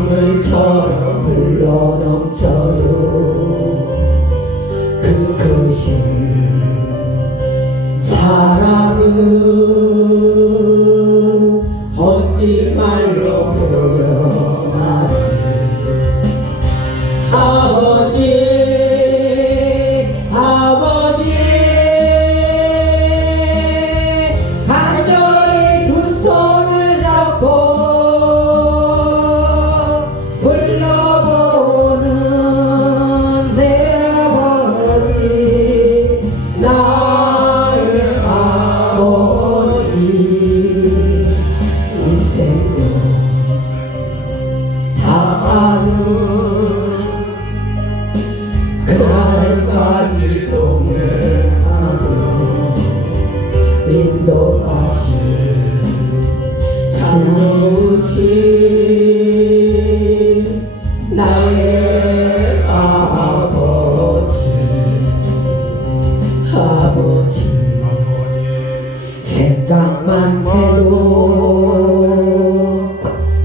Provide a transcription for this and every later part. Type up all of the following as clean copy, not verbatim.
강물처럼 흘러넘쳐요. 그것이 사랑은 어찌 말로 표현하리. 아버지 아버지 간절히 두 손을 잡고 불러보는 내 아버지, 나의 아버지. 이 생도 다 아는 그날까지 동행하고 인도하신 참으신 나의 아버지. 아버지 생각만 해도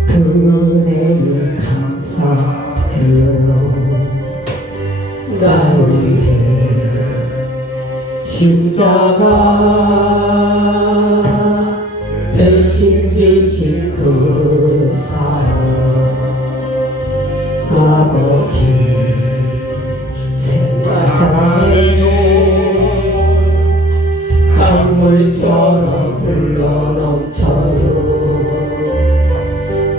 그 은혜에 감사해요. 날 위해 십자가 대신 지신 그 사랑. 아버지 생각해요. 강물처럼 흘러넘쳐요.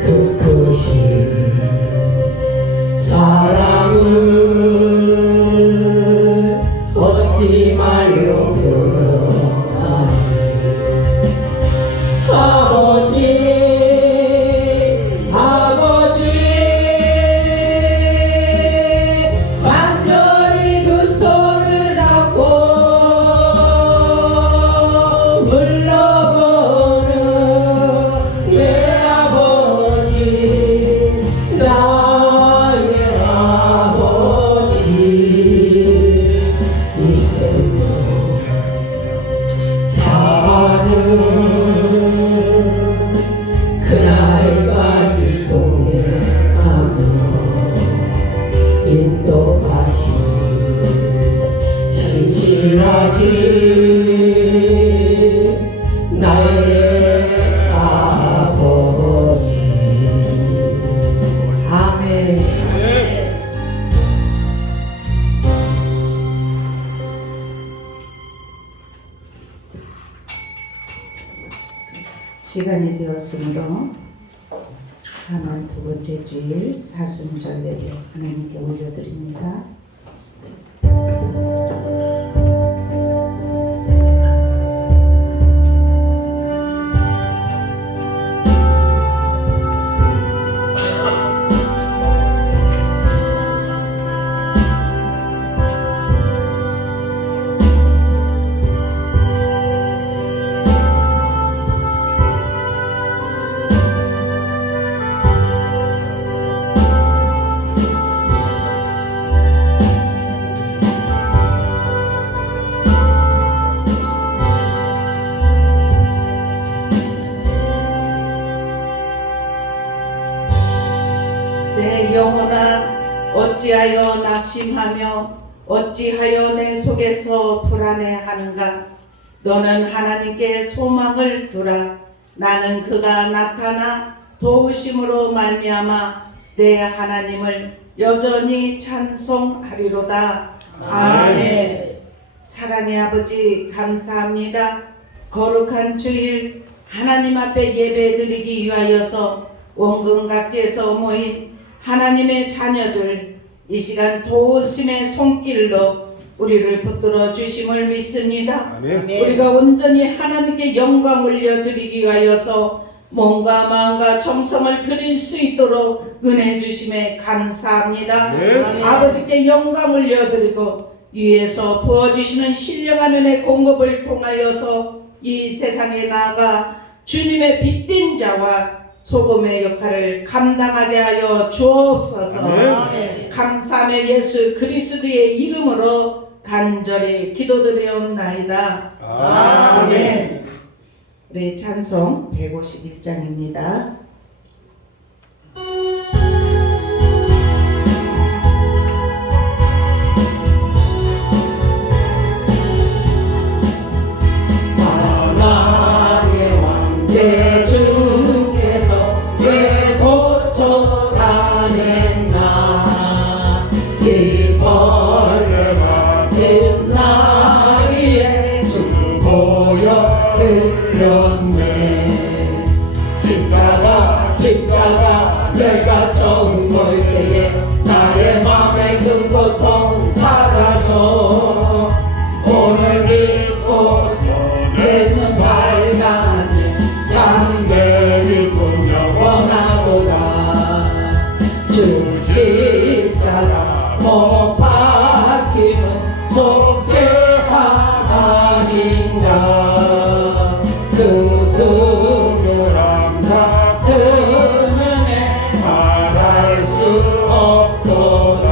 그것이 사랑을 어찌 말로 표현하리. 아버지 아버지 간절히 두 손을 잡고 불러보는 내 아버지, 나의 아버지. 이 생도 다 아는 그날까지 동행하며 인도하신 진실하신 나의 아버지. 아멘. 시간이 되었으므로 사만 두 번째 주일 사순절 예배 하나님께 올려드립니다. 내 영혼아 어찌하여 낙심하며 어찌하여 내 속에서 불안해하는가. 너는 하나님께 소망을 두라. 나는 그가 나타나 도우심으로 말미암아 내 하나님을 여전히 찬송하리로다. 아멘. 사랑의 아버지 감사합니다. 거룩한 주일 하나님 앞에 예배드리기 위하여서 원근 각지에서 모인 하나님의 자녀들, 이 시간 도우심의 손길로 우리를 붙들어 주심을 믿습니다. 아멘. 우리가 온전히 하나님께 영광 올려드리기 위하여서 몸과 마음과 정성을 드릴 수 있도록 은혜 주심에 감사합니다. 아멘. 아버지께 영광 올려드리고 위에서 부어주시는 신령한 은혜 공급을 통하여서 이 세상에 나아가 주님의 빛된 자와 소금의 역할을 감당하게 하여 주옵소서. 아멘. 감사함의 예수 그리스도의 이름으로 간절히 기도드리옵나이다. 아멘. 우리 찬송 151장입니다. 처음 볼 때에 나의 맘에 든 고통 사라져 오늘 믿고서 내 눈 밝아내 잠들이 꿈 영원하도다 주 십자가 못 박힘은 속죄 하나인가 그 특별함 같은 은혜 말할 수 없도다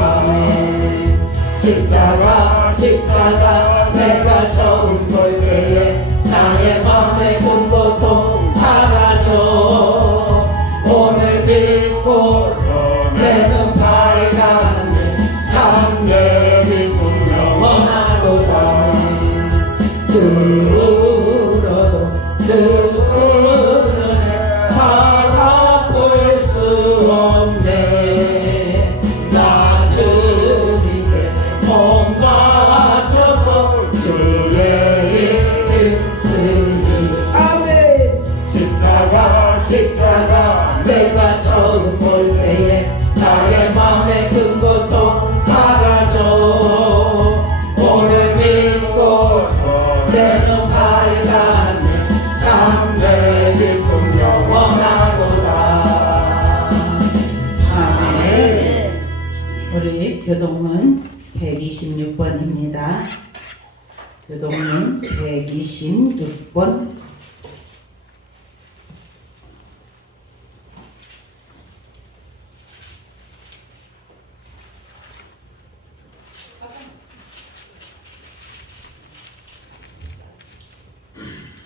십자가 내가 처음 볼 때에 나의 맘에 든 고통 사라져 오늘 믿고서 내 눈 밝아내 잠들이 꿈 영원하도다 들어도 은혜 다 갚을 수 없네 나 주님께 몸 맞춰서 주의 이름 쓰니 아멘 십자가 내가 처음 볼 때에 나의 맘에 든 고통 사라져 오늘 믿고서 내 눈 밝아내 잠들이 꿈 영원하도다 아멘 우리 교동문 126번입니다. 교동문 126번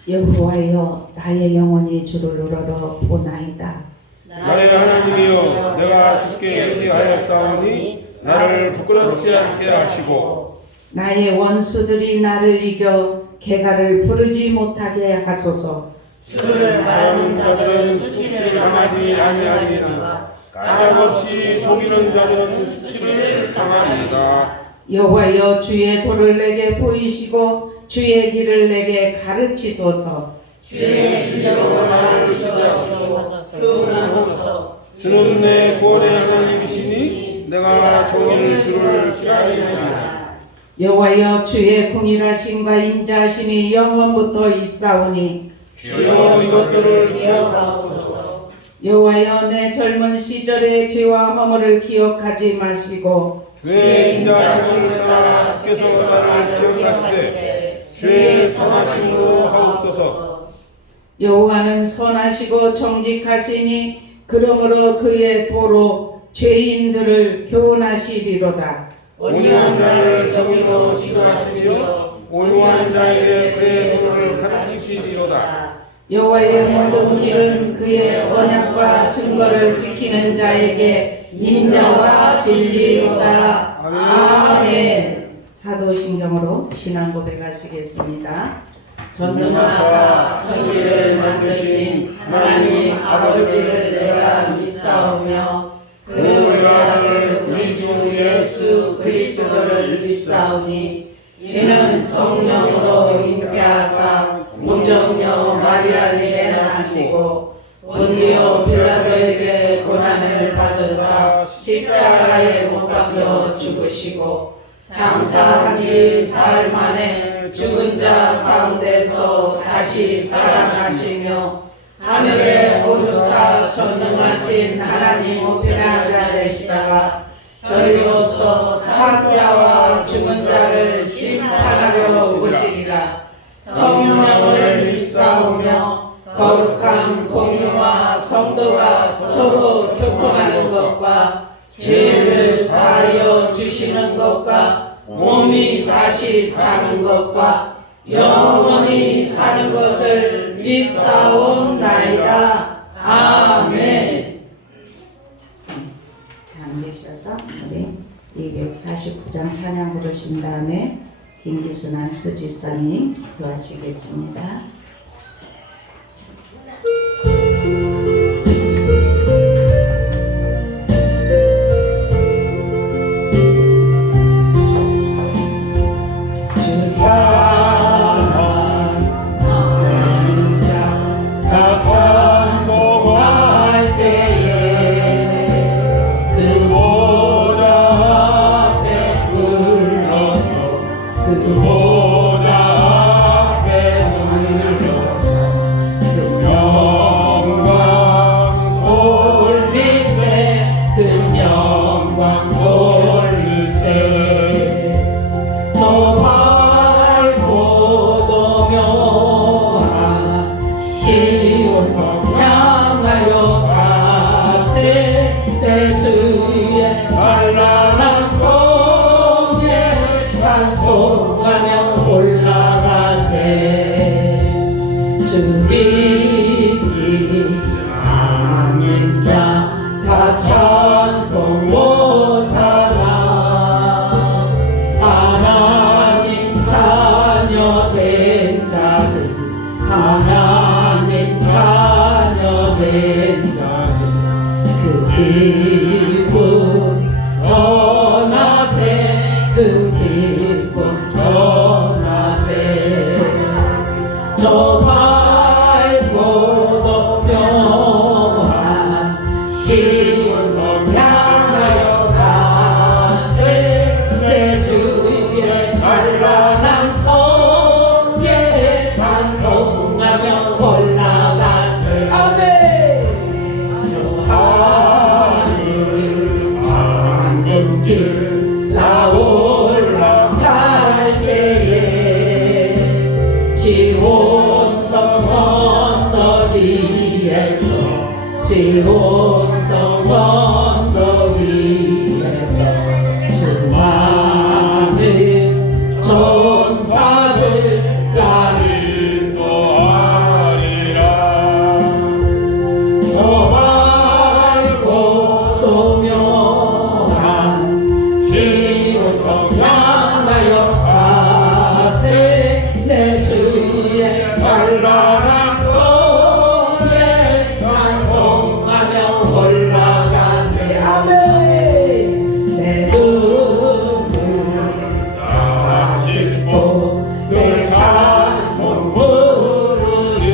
여호와여 나의 영혼이 주를 우러러 보나이다 나의 하나님이여 내가 주께 의지하였사오니 나를 부끄럽지 않게 하시고 나의 원수들이 나를 이겨 개가를 부르지 못하게 하소서 주를 바라는 자들은 수치를 당하지 아니하리라 까닭없이 속이는 자들은 수치를 당하리이다 여호와여 주의 도를 내게 보이시고 주의 길을 내게 가르치소서 주의 길로 나를 지켜가시고 교훈하소서 주는 내 구원의 하나님이시니 내가 종일 주를 기다리리라 여호와여 주의 궁일하심과 인자하심이 영원부터 있사오니 주여 이것들을 기억하옵소서 여호와여 내 젊은 시절의 죄와 허물을 기억하지 마시고 주의 인자하심을 따라 주께서 나를 기억하시되 주의 선하심으로 하옵소서 여호와는 선하시고 정직하시니 그러므로 그의 도로 죄인들을 교훈하시리로다 온유한 자를 정의로 지도하시며 온유한 자에게 그의 도를 가르치시리로다 여호와의 모든 길은 그의 언약과 증거를 지키는 자에게 인자와 진리로다 아멘 사도신경으로 신앙 고백하시겠습니다. 전능하사 천지를 만드신 하나님 아버지를 내가 믿사오며 그 외아들 우리 주 예수 그리스도를 믿사오니 이는 성령으로 잉태하사 문정녀 마리아에게 나시고 본디오 빌라도에게 고난을 받으사 십자가에 못 박혀 죽으시고 장사한 지 사흘 만에 죽은 자 가운데서 다시 살아나시며 하늘에 오르사 전능하신 하나님 우편한 자 되시다가 저희로서 산자와 죽은 자를 심판하려 오시리라 성령을 믿사오며 거룩한 공유와 성도가 서로 교통하는 것과 죄를 사하여 주시는 것과 몸이 다시 사는 것과 영원히 사는 것을 믿사옵나이다. 아멘. 앉으셔서 우리 249장 찬양 부르신 다음에 김기순한 수지사님 기도하시겠습니다. 영광 돌리세 저 밝고 도묘한 시온성 향하여 가세 내 주의 찬란한 성에 찬송하며 올라가세 주 믿지 않는 자 다 찬송 못하나 하나님 자녀 된 자들 하나님 자녀 된 자들 그 기쁨 전하세 그 기쁨 전하세 저 밝고 묘한 시온성 향하여 가세 내 주의 찬란한 성에 찬송하며 올라가세 아멘 저 하늘 하는 길 나 올라갈 때에 시온성 언덕 위에서 시온성 언덕 위에서 수많은 천사들 나를 인도하리라. 저 밝고 도묘한 시온성 향하여 가세 내 주의 찬란한 성에 찬송하며 올라가세 아멘 내 눈물 다 씻고 내 찬송 부르리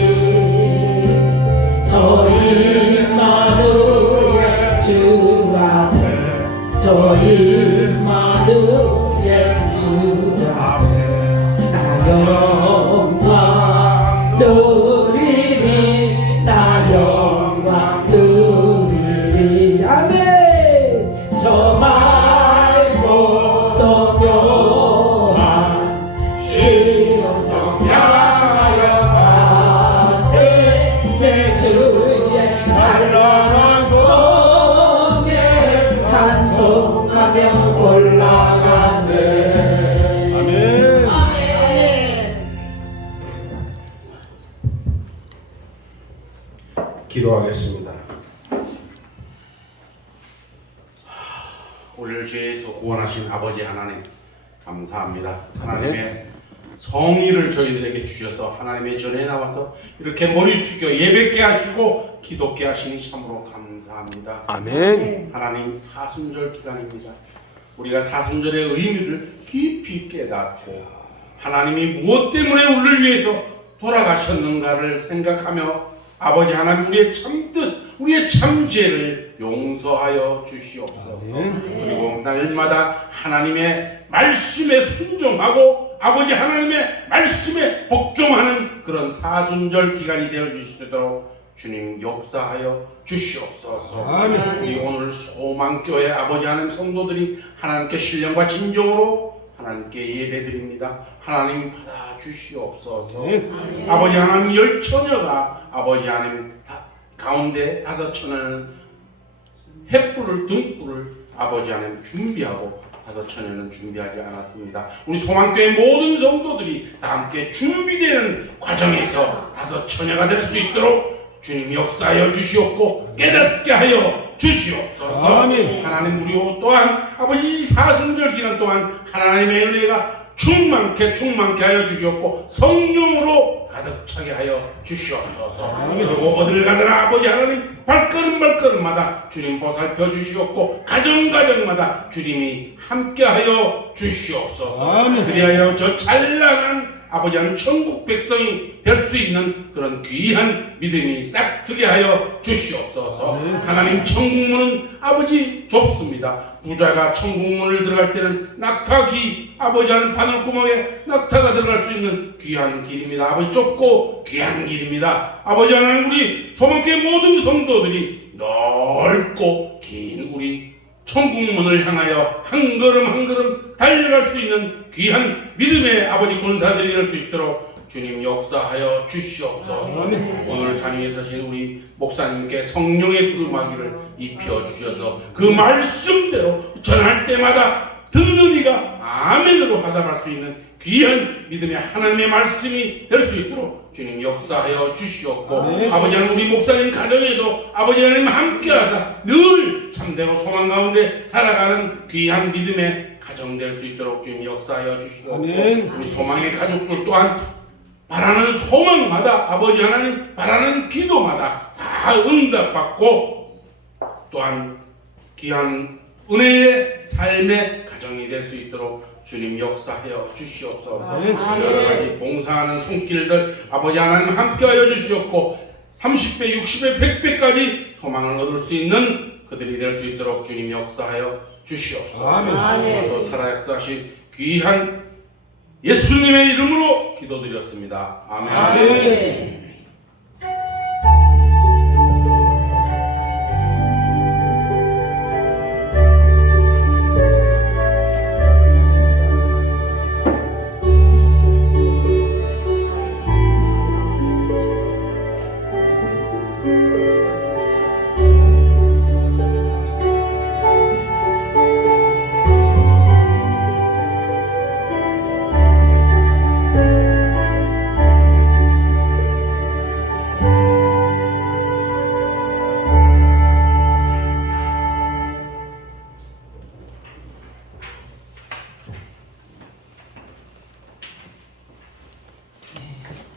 저 임마누엘 주 앞에 저 임마누엘 주 앞에 나 영광 누리니 나 영광 누리니 아멘 저 맑고 도묘한 시온성 향하여 가세 내 주의 찬란한 성에 찬송하며 올라가세 아멘. 기도하겠습니다. 오늘 죄에서 구원하신 아버지 하나님 감사합니다. 하나님의 성의를 저희들에게 주셔서 하나님의 전에 나와서 이렇게 머리 숙여 예배케 하시고 기도케 하시니 참으로 감사합니다. 아멘. 하나님 사순절 기간입니다. 우리가 사순절의 의미를 깊이 깨닫고 하나님이 무엇 때문에 우리를 위해서 돌아가셨는가를 생각하며 아버지 하나님 우리의 참뜻 우리의 참죄를 용서하여 주시옵소서. 그리고 날마다 하나님의 말씀에 순종하고 아버지 하나님의 말씀에 복종하는 그런 사순절 기간이 되어 주실 수 있도록 주님 역사하여 주시옵소서. 아멘. 우리 오늘 소망교회 아버지 하나님 성도들이 하나님께 신령과 진정으로 하나님께 예배드립니다. 하나님 받아 주시옵소서. 아버지 하나님 열처녀가 아버지 하나님 가운데 5처녀는 횃불을 등불을 아버지 하나님 준비하고 5처녀는 준비하지 않았습니다. 우리 소망교회 모든 성도들이 다 함께 준비되는 과정에서 5처녀가 될 수 있도록 주님 역사하여 주시옵고 깨닫게 하여 주시옵소서. 아멘. 하나님 우리 또한 아버지 이 사순절 기간 동안 하나님의 은혜가 충만케 하여 주시옵고 성령으로 가득 차게 하여 주시옵소서. 그리고 어딜 가더라 아버지 하나님 발걸음마다 주님 보살펴 주시옵고 가정마다 주님이 함께 하여 주시옵소서. 아멘. 그리하여 저 찬란한 아버지 하나님 천국 백성이 될 수 있는 그런 귀한 믿음이 싹트게 하여 주시옵소서. 하나님 천국문은 아버지 좁습니다. 부자가 천국문을 들어갈 때는 낙타기 아버지 하는 바늘구멍에 낙타가 들어갈 수 있는 귀한 길입니다. 아버지 좁고 귀한 길입니다. 아버지 하나님 우리 소망교회 모든 성도들이 넓고 긴 우리 천국문을 향하여 한 걸음 한 걸음 달려갈 수 있는 귀한 믿음의 아버지 군사들이 될 수 있도록 주님 역사하여 주시옵소서. 오늘 단위에 서신 우리 목사님께 성령의 두루마기를 입혀주셔서 그 말씀대로 전할 때마다 듣는 이가 아멘으로 화답할 수 있는 귀한 믿음의 하나님의 말씀이 될 수 있도록 주님 역사하여 주시옵고, 아버지 하나님 우리 목사님 가정에도 아버지 하나님 함께하사 늘 참되고 소망 가운데 살아가는 귀한 믿음의 가정 될 수 있도록 주님 역사하여 주시옵고, 우리 소망의 가족들 또한 바라는 소망마다 아버지 하나님 바라는 기도마다 다 응답받고 또한 귀한 은혜의 삶의 가정이 될 수 있도록 주님 역사하여 주시옵소서. 여러 가지 봉사하는 손길들 아버지 하나님 함께하여 주시옵고 30배, 60배, 100배까지 소망을 얻을 수 있는 그들이 될 수 있도록 주님 역사하여 주시옵소서. 아멘. 또 살아 역사하신 귀한 예수님의 이름으로 기도드렸습니다. 아멘. 아멘.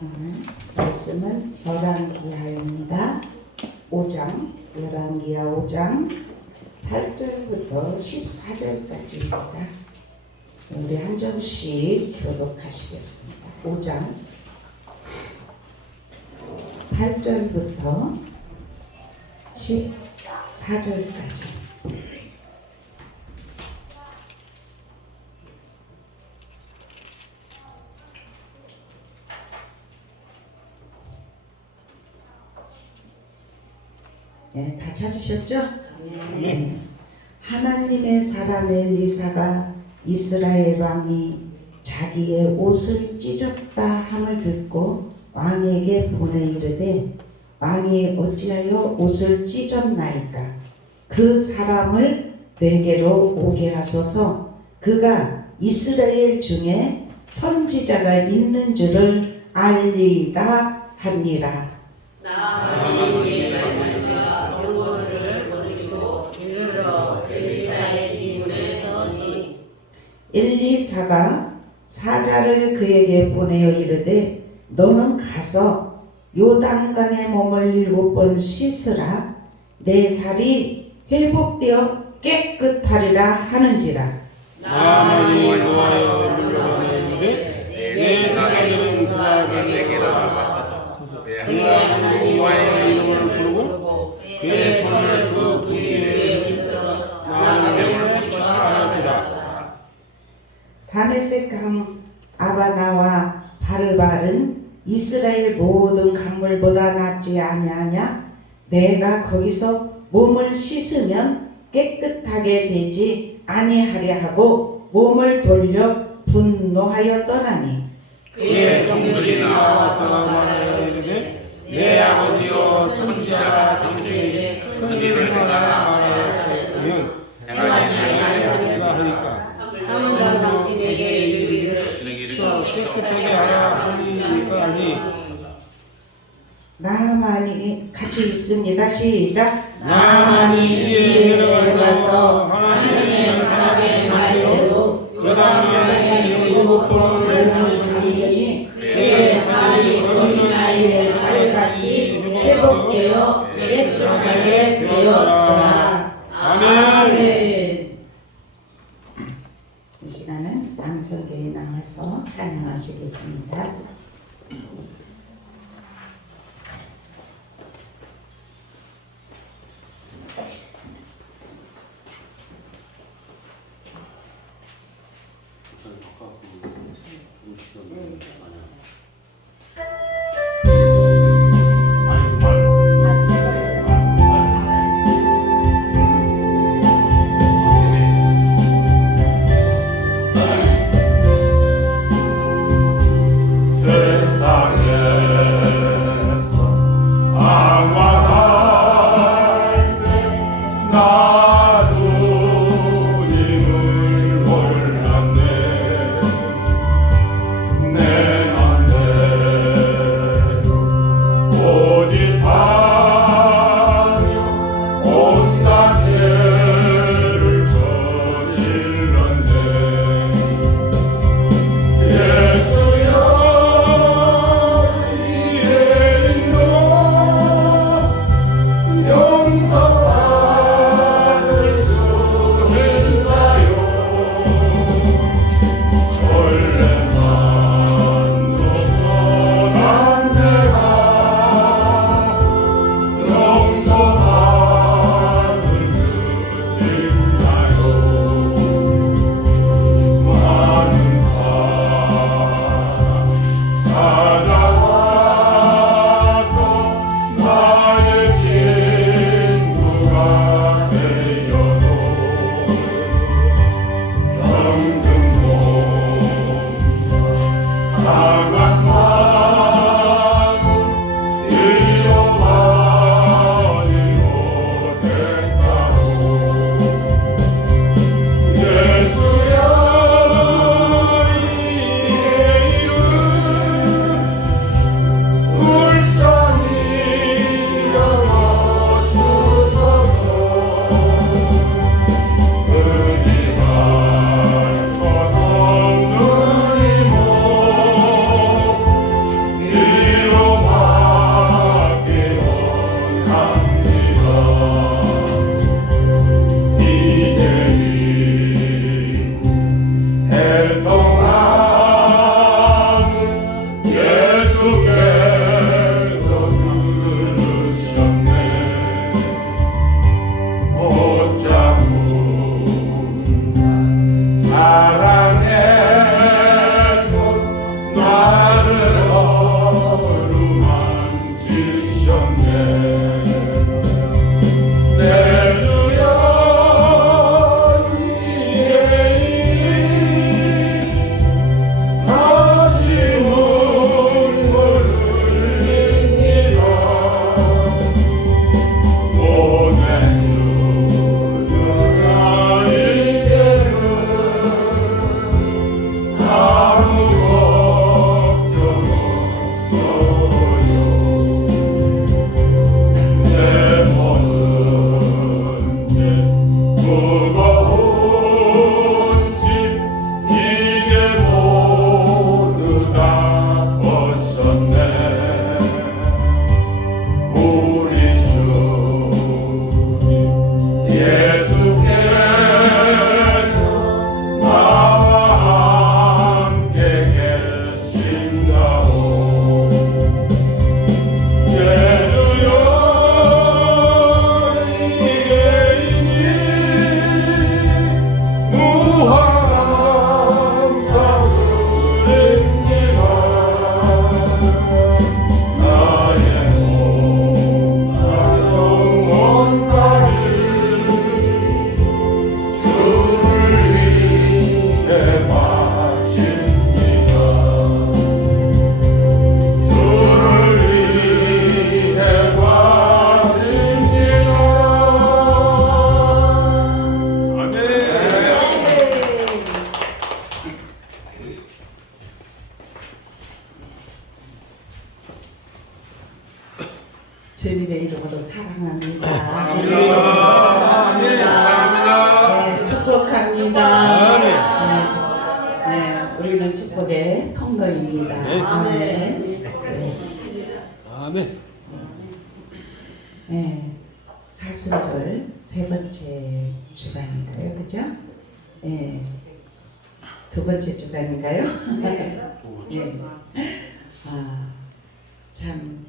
오늘 말씀은 열왕기하입니다. 5장, 열왕기하 5장 8절부터 14절까지입니다. 우리 한 절씩 교독하시겠습니다. 5장 8절부터 14절까지. 네, 다 찾으셨죠? 네. 하나님의 사람 엘리사가 이스라엘 왕이 자기의 옷을 찢었다 함을 듣고 왕에게 보내 이르되, 왕이 어찌하여 옷을 찢었나이까? 그 사람을 내게로 오게 하소서. 그가 이스라엘 중에 선지자가 있는 줄을 알리이다 하니라. 엘리사가 사자를 그에게 보내어 이르되, 너는 가서 요단강에 몸을 7번 씻으라. 내 살이 회복되어 깨끗하리라 하는지라. 나만이 노하여 물러가는데 내 생각에는 그가 내게로 나가서 그가 여호와의 이름을 부르고 그의 손을 그 부위에 들어 나는 명을 붙여하리라. 다메섹 강 아바나와 바르발은 이스라엘 모든 강물보다 낫지 아니하냐? 내가 거기서 몸을 씻으면 깨끗하게 되지 아니하려 하고 몸을 돌려 분노하여 떠나니, 그의 종들이 나와서 말하여 이르되, 내 아버지여 선지자가 당신에게 큰 일을 행하라 말하였으면 행하지 아니하였으리까 하니까 하나님과 당신에게 이르기를 깨끗하게 하라 하니까 하니, 나만이 같이 있습니다. 시작. 나만이 이에 내려가서 하나님의 사람의 말대로 요단강에 7번 물을 잠그니 그의 살이 어린아이의 살같이 회복되어 깨끗하게 되었더라. 아멘. 이 시간은 양설교에 나와서 찬양하시겠습니다. 통로입니다. 네. 아멘. 아멘. 네, 사순절 세 번째 주간인가요, 그죠? 네, 두 번째 주간인가요? 네. 참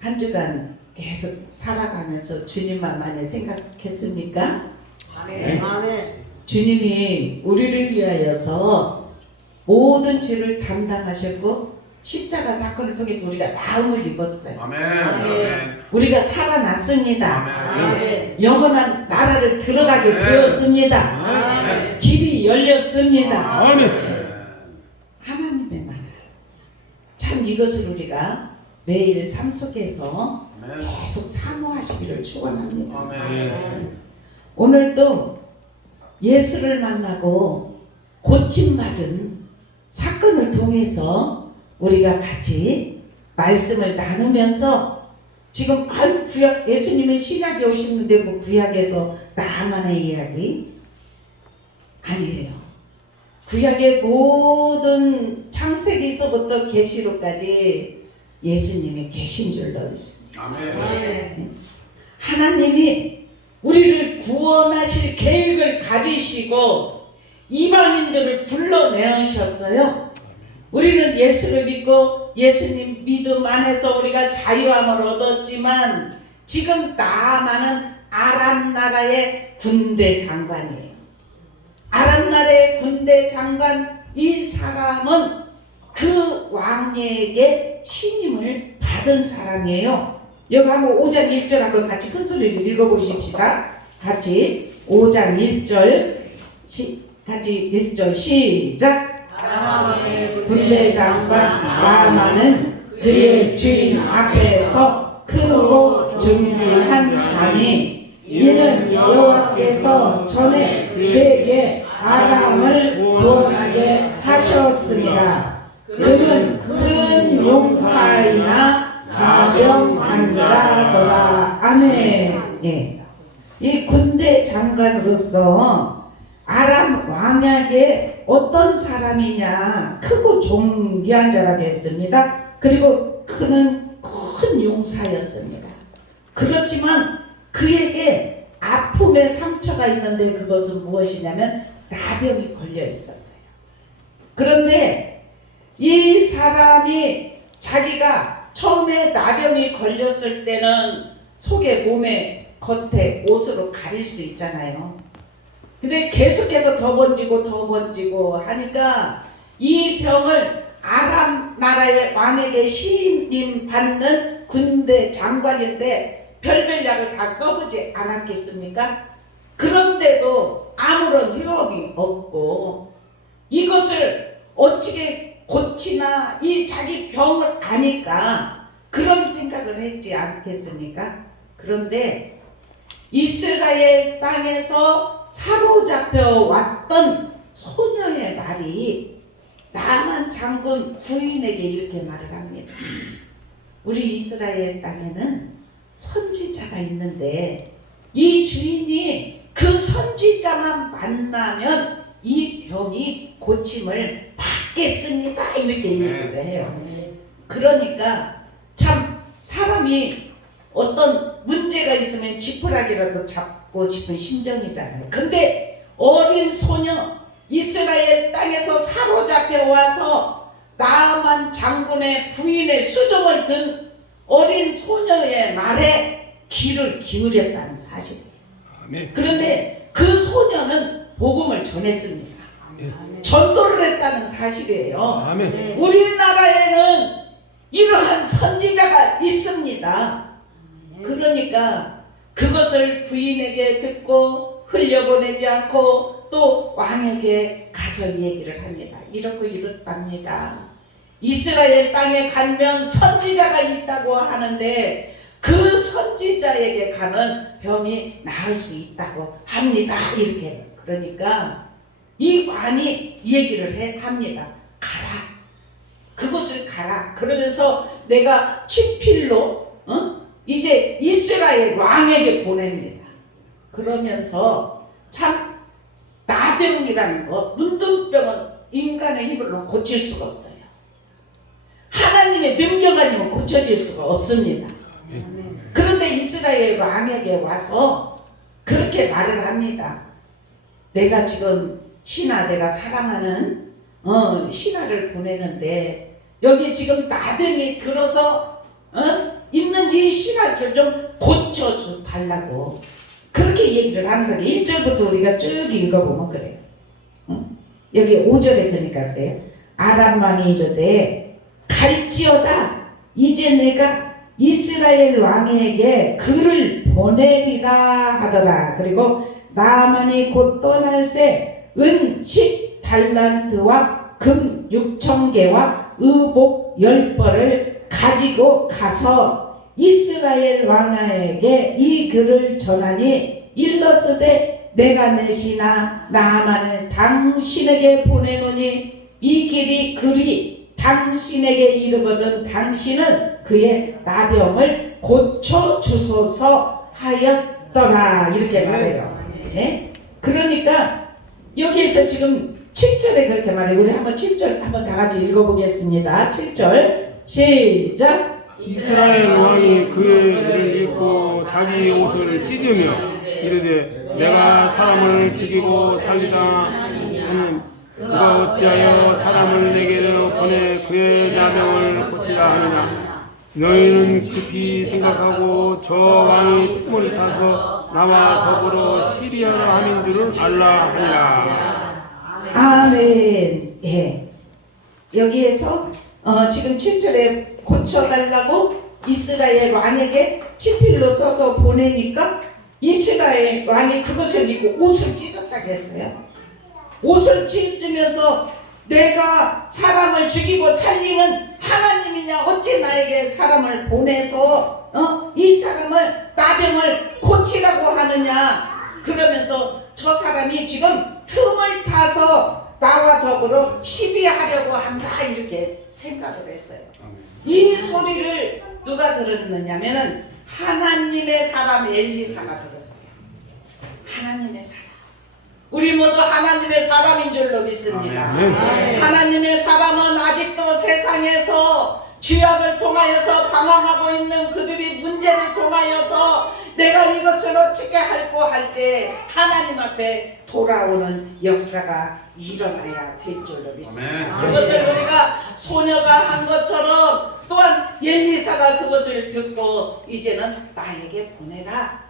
한 주간 계속 살아가면서 주님만 많이 생각했습니까? 네. 아멘. 주님이 우리를 위하여서 모든 죄를 담당하셨고 십자가 사건을 통해서 우리가 나음을 입었어요. 아멘. 아멘. 우리가 살아났습니다. 아멘. 영원한 나라를 들어가게 아멘. 되었습니다. 아멘. 길이 열렸습니다. 아멘. 하나님의 나라. 참 이것을 우리가 매일 삶 속에서 아멘. 계속 사모하시기를 축원합니다. 아멘. 오늘도 예수를 만나고 고침받은 사건을 통해서 우리가 같이 말씀을 나누면서 지금 구약 예수님이 신약에 오셨는데 뭐 구약에서 나만의 이야기 아니에요. 구약의 모든 창세기서부터 계시록까지 예수님이 계신 줄로 있습니다. 아멘. 하나님이 우리를 구원하실 계획을 가지시고 이방인들을 불러내으셨어요. 우리는 예수를 믿고 예수님 믿음 안에서 우리가 자유함을 얻었지만 지금 나아만은 아람 나라의 군대 장관이에요. 아람 나라의 군대 장관 이 사람은 그 왕에게 신임을 받은 사람이에요. 여기 한번 5장 1절 한번 같이 큰 소리로 읽어보십시다. 같이 5장 1절 같이 1절 시작. 군대 장관 라마는 그의 주인 앞에서 크고 중대한 자니 이는 여호와께서 전에 그에게 아람을 구원하게 하셨습니다. 그는 큰 용사이나 나병 환자더라. 아멘. 예. 이 군대 장관으로서 아람 왕에게 어떤 사람이냐? 크고 존귀한 자라고 했습니다. 그리고 그는 큰 용사였습니다. 그렇지만 그에게 아픔의 상처가 있는데 그것은 무엇이냐면 나병이 걸려 있었어요. 그런데 이 사람이 자기가 처음에 나병이 걸렸을 때는 속에 몸에 겉에 옷으로 가릴 수 있잖아요. 근데 계속해서 더 번지고 하니까 이 병을 아람 나라의 왕에게 신임 받는 군대 장관인데 별별 약을 다 써보지 않았겠습니까? 그런데도 아무런 효험이 없고 이것을 어찌게 고치나 이 자기 병을 아니까 그런 생각을 했지 않겠습니까? 그런데 이스라엘 땅에서 사로잡혀 왔던 소녀의 말이 나만 장군 부인에게 이렇게 말을 합니다. 우리 이스라엘 땅에는 선지자가 있는데 이 주인이 그 선지자만 만나면 이 병이 고침을 받겠습니다. 이렇게 얘기를 해요. 그러니까 참 사람이 어떤 문제가 있으면 지푸라기라도 잡고 싶은 심정이잖아요. 근데 어린 소녀 이스라엘 땅에서 사로잡혀 와서 나아만 장군의 부인의 수종을 든 어린 소녀의 말에 귀를 기울였다는 사실이에요. 아멘. 그런데 그 소녀는 복음을 전했습니다. 전도를 했다는 사실이에요. 아멘. 우리나라에는 이러한 선지자가 있습니다. 그러니까 그것을 부인에게 듣고 흘려보내지 않고 또 왕에게 가서 얘기를 합니다. 이렇고 이렇답니다. 이스라엘 땅에 가면 선지자가 있다고 하는데 그 선지자에게 가면 병이 나을 수 있다고 합니다. 이렇게. 그러니까 이 왕이 얘기를 합니다. 가라. 그곳을 가라. 그러면서 내가 친필로 이제 이스라엘 왕에게 보냅니다. 그러면서 참 나병이라는 거, 문둥병은 인간의 힘으로 고칠 수가 없어요. 하나님의 능력 아니면 고쳐질 수가 없습니다. 그런데 이스라엘 왕에게 와서 그렇게 말을 합니다. 내가 지금 신하, 내가 사랑하는 신하를 보내는데 여기 지금 나병이 들어서 있는 이 신하를 좀 고쳐줘 달라고 그렇게 얘기를 하는 사람이 1절부터 우리가 쭉 읽어보면 그래요. 여기 5절에 그러니까 그래요. 아람 왕이 이르되 갈지어다 이제 내가 이스라엘 왕에게 글을 보내리라 하더라. 그리고 나만이 곧 떠날새 은 10달란트와 금 6,000개와 의복 10벌을 가지고 가서 이스라엘 왕에게 이 글을 전하니 일렀으되 내가 내 신하 나만을 당신에게 보내노니 이 글이 당신에게 이르거든 당신은 그의 나병을 고쳐 주소서 하였더라. 이렇게 말해요. 네? 그러니까 여기에서 지금 7절에 그렇게 말해요. 우리 한번 7절 한번 다 같이 읽어보겠습니다. 7절 시작. 이스라엘 왕이 그 글을 읽고 자기 옷을 찢으며 이르되 내가 사람을 죽이고 살리다 하는 그가 어찌하여 사람을 내게로 보내 그의 나병을 고치라 하느냐. 너희는 급히 생각하고 저 왕이 틈을 타서 나와 더불어 시리아 함인 줄을 알라 하니라. 아멘. 예. 여기에서 지금 7절에 고쳐달라고 이스라엘 왕에게 치필로 써서 보내니까 이스라엘 왕이 그것을 입고 옷을 찢었다고 했어요. 옷을 찢으면서 내가 사람을 죽이고 살리는 하나님이냐 어찌 나에게 사람을 보내서 이 사람을 나병을 고치라고 하느냐 그러면서 저 사람이 지금 틈을 타서 나와 더불어 시비하려고 한다 이렇게 생각을 했어요. 이 소리를 누가 들었느냐면은 하나님의 사람 엘리사가 들었어요. 하나님의 사람. 우리 모두 하나님의 사람인 줄로 믿습니다. 하나님의 사람은 아직도 세상에서 죄악을 통하여서 방황하고 있는 그들이 문제를 통하여서 내가 이것을 어떻게 할고 할 때 하나님 앞에 돌아오는 역사가 일어나야 될 줄로 믿습니다. 그것을 우리가 소녀가 한 것처럼 또한 엘리사가 그것을 듣고 이제는 나에게 보내라.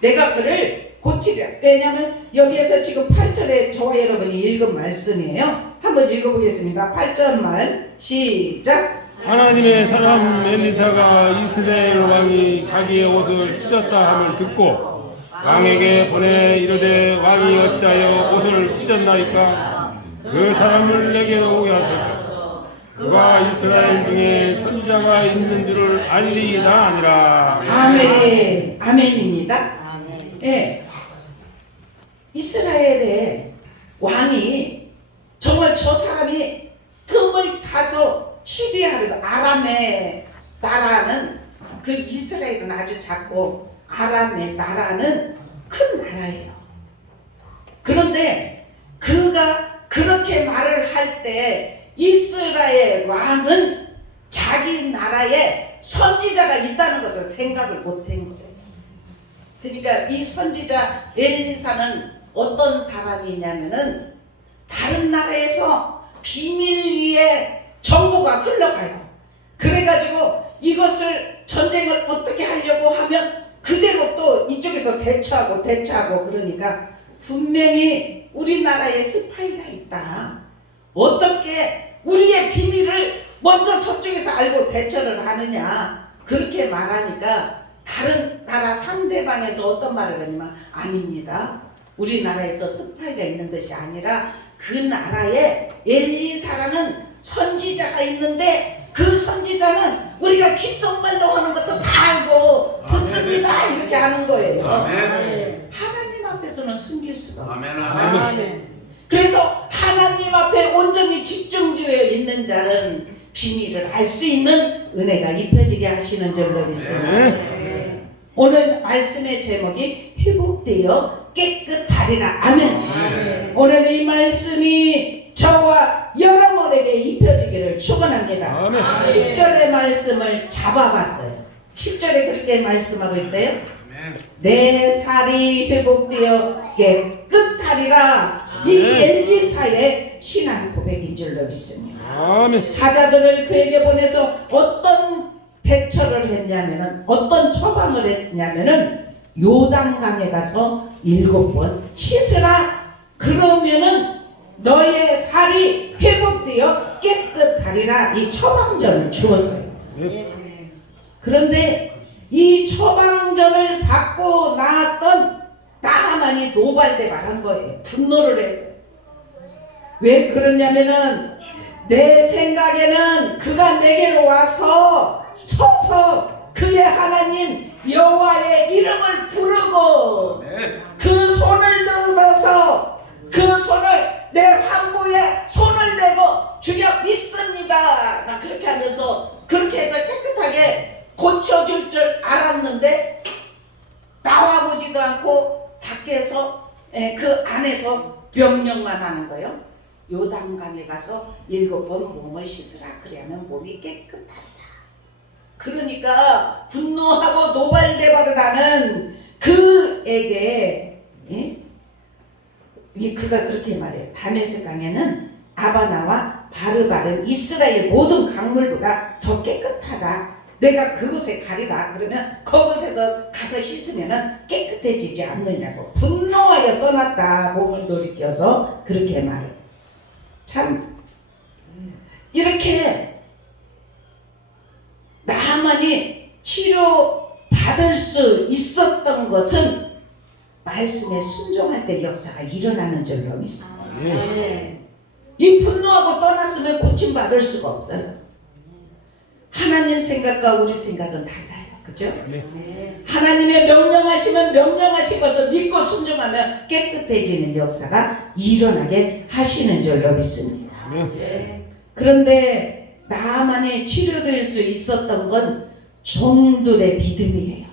내가 그를 고치랴. 왜냐하면 여기에서 지금 8절에 저와 여러분이 읽은 말씀이에요. 한번 읽어보겠습니다. 8절 말 시작. 하나님의 사람 엘리사가 이스라엘 왕이 자기의 옷을 찢었다 함을 듣고 왕에게 보내 이르되 왕이 어찌하여 옷을 찢었나이까 그 사람을 내게로 오게 하소서. 그가 이스라엘 중에 선지자가 있는 줄을 알리이다 하니라. 아멘. 아멘입니다. 예. 이스라엘의 왕이 정말 저 사람이 틈을 타서 시리아를 아람의 나라는 그 이스라엘은 아주 작고 아람의 나라는 큰 나라예요. 그런데 그가 그렇게 말을 할 때 이스라엘 왕은 자기 나라에 선지자가 있다는 것을 생각을 못한 거예요. 그러니까 이 선지자 엘리사는 어떤 사람이냐면은 다른 나라에서 비밀리에 정보가 흘러가요. 그래가지고 이것을 전쟁을 어떻게 하려고 하면 그대로 또 이쪽에서 대처하고 그러니까 분명히 우리나라에 스파이가 있다. 어떻게 우리의 비밀을 먼저 저쪽에서 알고 대처를 하느냐 그렇게 말하니까 다른 나라 상대방에서 어떤 말을 하냐면 아닙니다. 우리나라에서 스파이가 있는 것이 아니라 그 나라에 엘리사라는 선지자가 있는데 그 선지자는 우리가 귓속말로 하는 것도 다 알고 듣습니다. 이렇게 하는 거예요. 하나님 앞에서는 숨길 수가 없어요. 그래서 하나님 앞에 온전히 집중되어 있는 자는 비밀을 알 수 있는 은혜가 입혀지게 하시는 줄로 믿습니다. 오늘 말씀의 제목이 회복되어 깨끗하리라. 아멘. 오늘 이 말씀이 저와 여러분에게 입혀지기를 축원합니다. 아멘. 10절의 말씀을 잡아봤어요. 10절에 그렇게 말씀하고 있어요. 아멘. 내 살이 회복되어 깨끗하리라. 이 엘리사의 신앙 고백인 줄로 믿습니다. 아멘. 사자들을 그에게 보내서 어떤 대처를 했냐면은, 어떤 처방을 했냐면은, 요단강에 가서 7번 씻으라. 그러면은 너의 살이 회복되어 깨끗하리라. 이 처방전을 주었어요. 네. 그런데 이 처방전을 받고 나왔던 나하만이 노발대발한 거예요. 분노를 해서. 왜 그러냐면은 내 생각에는 그가 내게로 와서 서서 그의 하나님 여호와의 이름을 부르고 그 손을 들어서 그 손을 내 환부에 손을 대고 주여 믿습니다. 나 그렇게 하면서 그렇게 해서 깨끗하게 고쳐줄 줄 알았는데 나와보지도 않고 밖에서 그 안에서 명령만 하는 거예요. 요단강에 가서 7번 몸을 씻으라. 그래야만 몸이 깨끗하리라. 그러니까 분노하고 노발대발을 하는 그에게 그가 그렇게 말해요. 다메섹 강에는 아바나와 바르바른 이스라엘 모든 강물보다 더 깨끗하다. 내가 그곳에 가리라. 그러면 그곳에서 가서 씻으면 깨끗해지지 않느냐고 분노하여 떠났다. 몸을 돌이켜서 그렇게 말해요. 참 이렇게 나하만이 치료받을 수 있었던 것은 말씀에 순종할 때 역사가 일어나는 줄로 믿습니다. 이 분노하고 떠났으면 고침받을 수가 없어요. 하나님 생각과 우리 생각은 달라요. 그죠? 하나님의 명령하시면 명령하신 것을 믿고 순종하면 깨끗해지는 역사가 일어나게 하시는 줄로 믿습니다. 그런데 나만이 치료될 수 있었던 건 종들의 믿음이에요.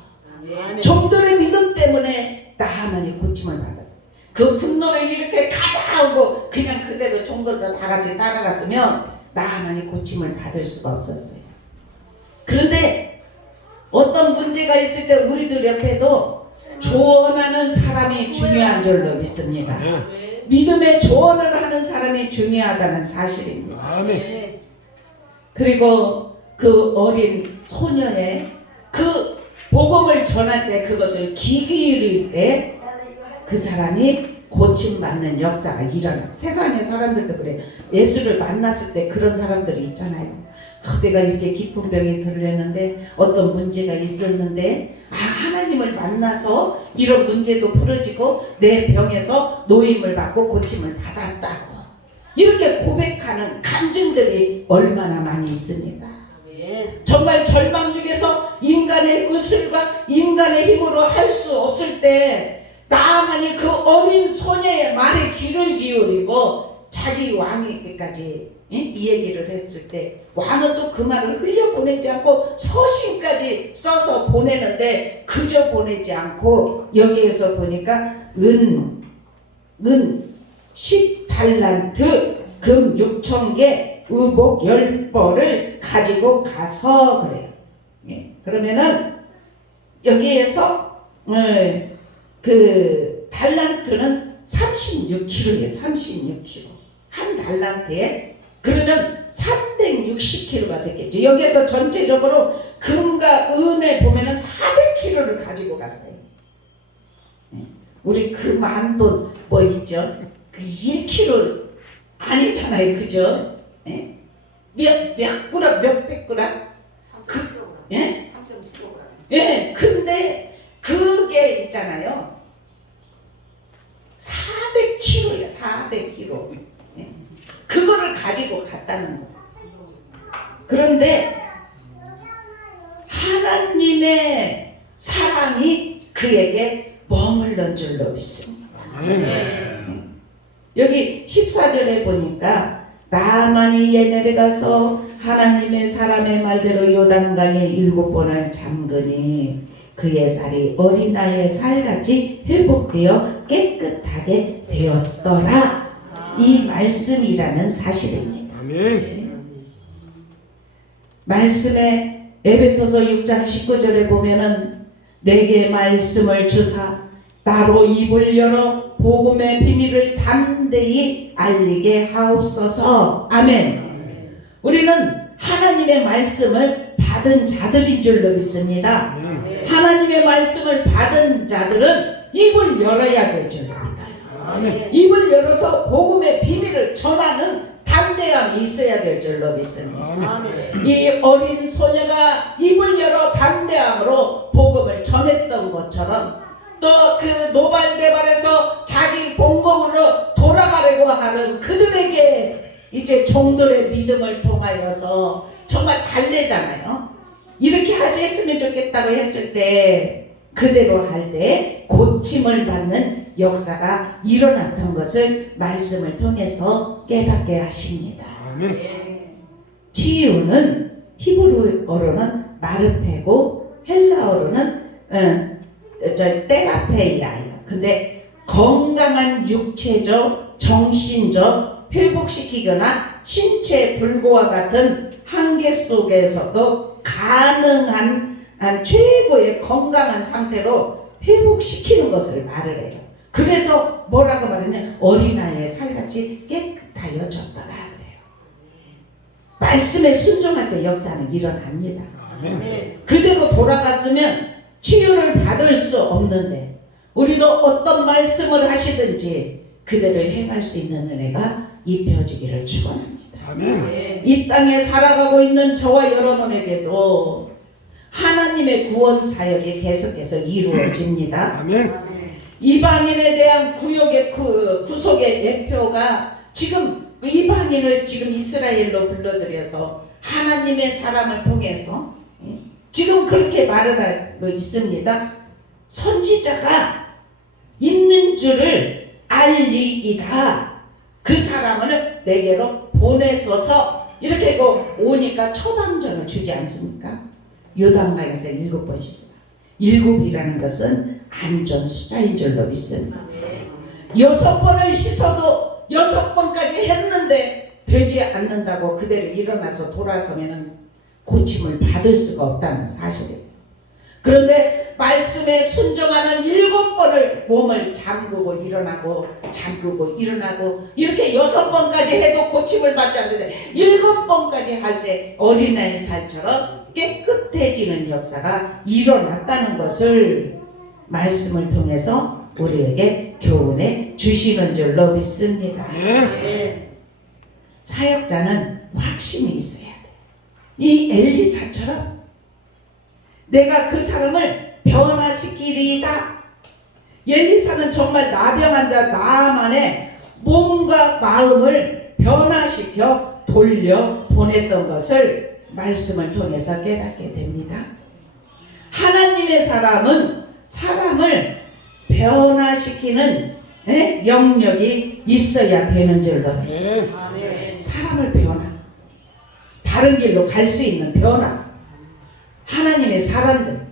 종들의 믿음 때문에 나만이 고침을 받았어요. 그 분노를 이렇게 가자 하고 그냥 그대로 종들도 다 같이 따라갔으면 나만이 고침을 받을 수가 없었어요. 그런데 어떤 문제가 있을 때 우리들 옆에도 조언하는 사람이 중요한 줄로 믿습니다. 믿음의 조언을 하는 사람이 중요하다는 사실입니다. 아멘. 그리고 그 어린 소녀의 그 복음을 전할 때 그것을 귀 기울일 때 그 사람이 고침받는 역사가 일어나요. 세상의 사람들도 그래요. 예수를 만났을 때 그런 사람들이 있잖아요. 내가 이렇게 깊은 병이 들렸는데 어떤 문제가 있었는데 하나님을 만나서 이런 문제도 풀어지고 내 병에서 노임을 받고 고침을 받았다고 이렇게 고백하는 간증들이 얼마나 많이 있습니다. 정말 절망 중에서 인간의 의술과 인간의 힘으로 할 수 없을 때 나만이 그 어린 소녀의 말에 귀를 기울이고 자기 왕에게까지 이 얘기를 했을 때 왕은 또 그 말을 흘려보내지 않고 서신까지 써서 보내는데 그저 보내지 않고 여기에서 보니까 은 10달란트 금 6,000개 의복 10벌을 가지고 가서 그래요. 그러면은 여기에서 그 달란트는 36kg예요. 36kg. 한 달란트에 그러면 360kg가 됐겠죠. 여기에서 전체적으로 금과 은에 보면은 400kg를 가지고 갔어요. 우리 그 만돈 뭐 있죠? 그 1kg 아니잖아요. 그죠? 몇 그램, 몇백 그램? 예? 3.7kg. 예, 근데 그게 있잖아요. 400kg예요. 400kg. 그거를 가지고 갔다는 거예요. 그런데 하나님의 사랑이 그에게 머물러 줄로 믿습니다. 여기 14절에 보니까 나만이 내려가서 하나님의 사람의 말대로 요단강에 7번을 잠그니 그의 살이 어린아이의 살같이 회복되어 깨끗하게 되었더라. 이 말씀이라는 사실입니다. 아멘. 말씀에 에베소서 6장 19절에 보면은 내게 말씀을 주사 나로 입을 열어 복음의 비밀을 담대히 알리게 하옵소서. 아멘. 우리는 하나님의 말씀을 받은 자들인 줄로 믿습니다. 하나님의 말씀을 받은 자들은 입을 열어야 될 줄로 믿어요. 입을 열어서 복음의 비밀을 전하는 담대함이 있어야 될 줄로 믿습니다. 이 어린 소녀가 입을 열어 담대함으로 복음을 전했던 것처럼 또 그 노발대발에서 자기 본국으로 돌아가려고 하는 그들에게 이제 종들의 믿음을 통하여서 정말 달래잖아요. 이렇게 하셨으면 좋겠다고 했을 때 그대로 할 때 고침을 받는 역사가 일어났던 것을 말씀을 통해서 깨닫게 하십니다. 치유는 히브리어로는 마르페고 헬라어로는 테라페이아예요. 근데 건강한 육체적, 정신적 회복시키거나 신체 불구와 같은 한계 속에서도 가능한 최고의 건강한 상태로 회복시키는 것을 말을 해요. 그래서 뭐라고 말하냐, 어린아이의 살같이 깨끗하여졌더라 그래요. 말씀에 순종할 때 역사는 일어납니다. 그대로 돌아갔으면 치유를 받을 수 없는데 우리도 어떤 말씀을 하시든지 그대로 행할 수 있는 은혜가 입혀지기를 축원합니다. 이 땅에 살아가고 있는 저와 여러분에게도 하나님의 구원 사역이 계속해서 이루어집니다. 이방인에 대한 구속의 예표가 지금 이방인을 지금 이스라엘로 불러들여서 하나님의 사람을 통해서 지금 그렇게 말을 하고 있습니다. 선지자가 있는 줄을 알리이다. 그 사람을 내게로 보내소서. 이렇게 오니까 처방전을 주지 않습니까? 요단강에서 7번 씻어라. 7이라는 것은 안전 숫자인 줄로 믿습니다. 6번을 씻어도 6번까지 했는데 되지 않는다고 그대로 일어나서 돌아서면은 고침을 받을 수가 없다는 사실이에요. 그런데 말씀에 순종하는 7번을 몸을 잠그고 일어나고 잠그고 일어나고 이렇게 6번까지 해도 고침을 받지 않는데 7번까지 할 때 어린아이 살처럼 깨끗해지는 역사가 일어났다는 것을 말씀을 통해서 우리에게 교훈해 주시는 줄로 믿습니다. 사역자는 확신이 있어야 돼. 이 엘리사처럼 내가 그 사람을 변화시키리이다. 엘리사는 정말 나병한 자 나아만의 몸과 마음을 변화시켜 돌려 보냈던 것을 말씀을 통해서 깨닫게 됩니다. 하나님의 사람은 사람을 변화시키는 영역이 있어야 되는 줄로 믿습니다. 사람을 바른 길로 갈 수 있는 변화. 하나님의 사람들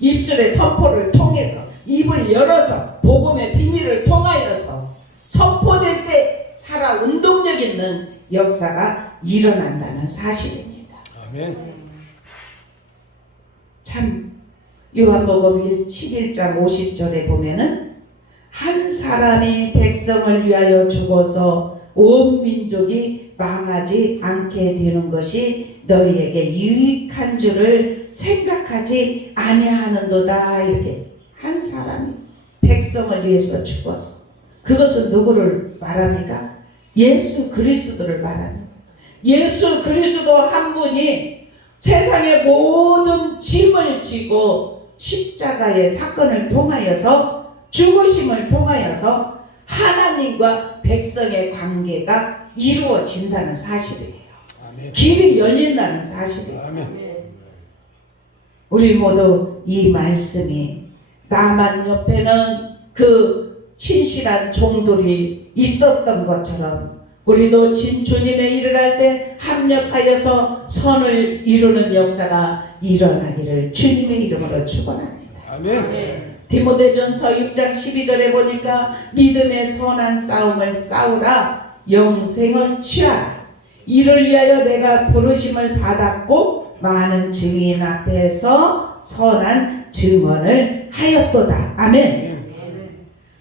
입술의 선포를 통해서 입을 열어서 복음의 비밀을 통하여서 선포될 때 살아 운동력 있는 역사가 일어난다는 사실입니다. 아멘. 참 요한복음 11장 50절에 보면은 한 사람이 백성을 위하여 죽어서 온 민족이 망하지 않게 되는 것이 너희에게 유익한 줄을 생각하지 아니하는도다. 이렇게 한 사람이 백성을 위해서 죽어서, 그것은 누구를 말합니까? 예수 그리스도를 말합니다. 예수 그리스도 한 분이 세상의 모든 짐을 지고 십자가의 사건을 통하여서 죽으심을 통하여서 하나님과 백성의 관계가 이루어진다는 사실이에요. 아멘. 길이 열린다는 사실이에요. 아멘. 우리 모두 이 말씀이 나만 옆에는 그 신실한 종들이 있었던 것처럼 우리도 주님의 일을 할 때 합력하여서 선을 이루는 역사가 일어나기를 주님의 이름으로 축원합니다. 아멘. 디모데전서 6장 12절에 보니까 믿음의 선한 싸움을 싸우라, 영생을 취하라. 이를 위하여 내가 부르심을 받았고 많은 증인 앞에서 선한 증언을 하였도다. 아멘.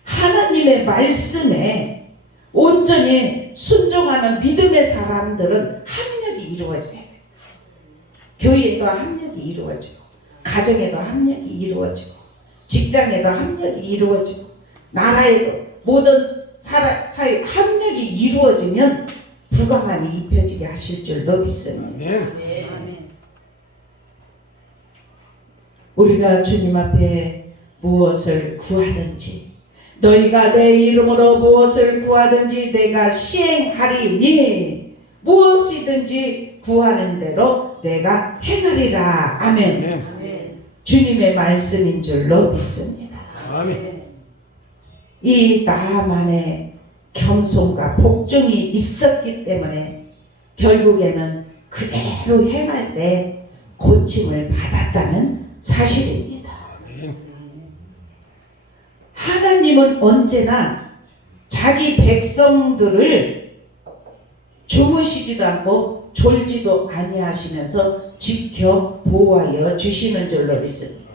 하나님의 말씀에 온전히 순종하는 믿음의 사람들은 합력이 이루어져야 돼요. 교회에도 합력이 이루어지고, 가정에도 합력이 이루어지고, 직장에도 합력이 이루어지고, 나라에도 모든 사회 합력이 이루어지면 부강함이 입혀지게 하실 줄로 믿습니다. 우리가 주님 앞에 무엇을 구하든지, 너희가 내 이름으로 무엇을 구하든지 내가 시행하리니 무엇이든지 구하는 대로 내가 행하리라. 아멘. 주님의 말씀인 줄로 믿습니다. 아멘. 이 나만의 겸손과 복종이 있었기 때문에 결국에는 그대로 행할 때 고침을 받았다는 사실입니다. 하나님은 언제나 자기 백성들을 주무시지도 않고 졸지도 아니하시면서 지켜 보호하여 주시는 줄로 믿습니다.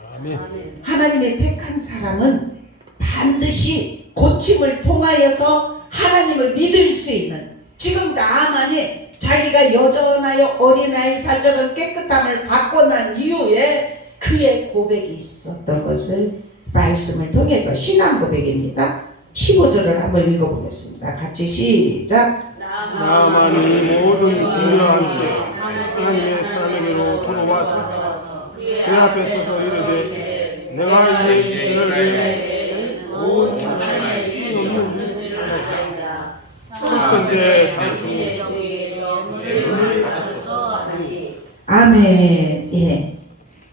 하나님의 택한 사람은 반드시 고침을 통하여서 하나님을 믿을 수 있는, 지금 나만이 자기가 여전하여 어린아이 살처럼 깨끗함을 받고 난 이후에 그의 고백이 있었던 것을 말씀을 통해서 신앙 고백입니다. 15절을 한번 읽어보겠습니다. 같이 시작. 나만이 모든 인류와 함께 하나님의 사랑으로 돌아와서 그 앞에 서서 이르되 내가 이에 이스라엘 위해 온 천하의 신 없는 자이다. 그런데 당신이 예물을 받아서 하나니. 아멘.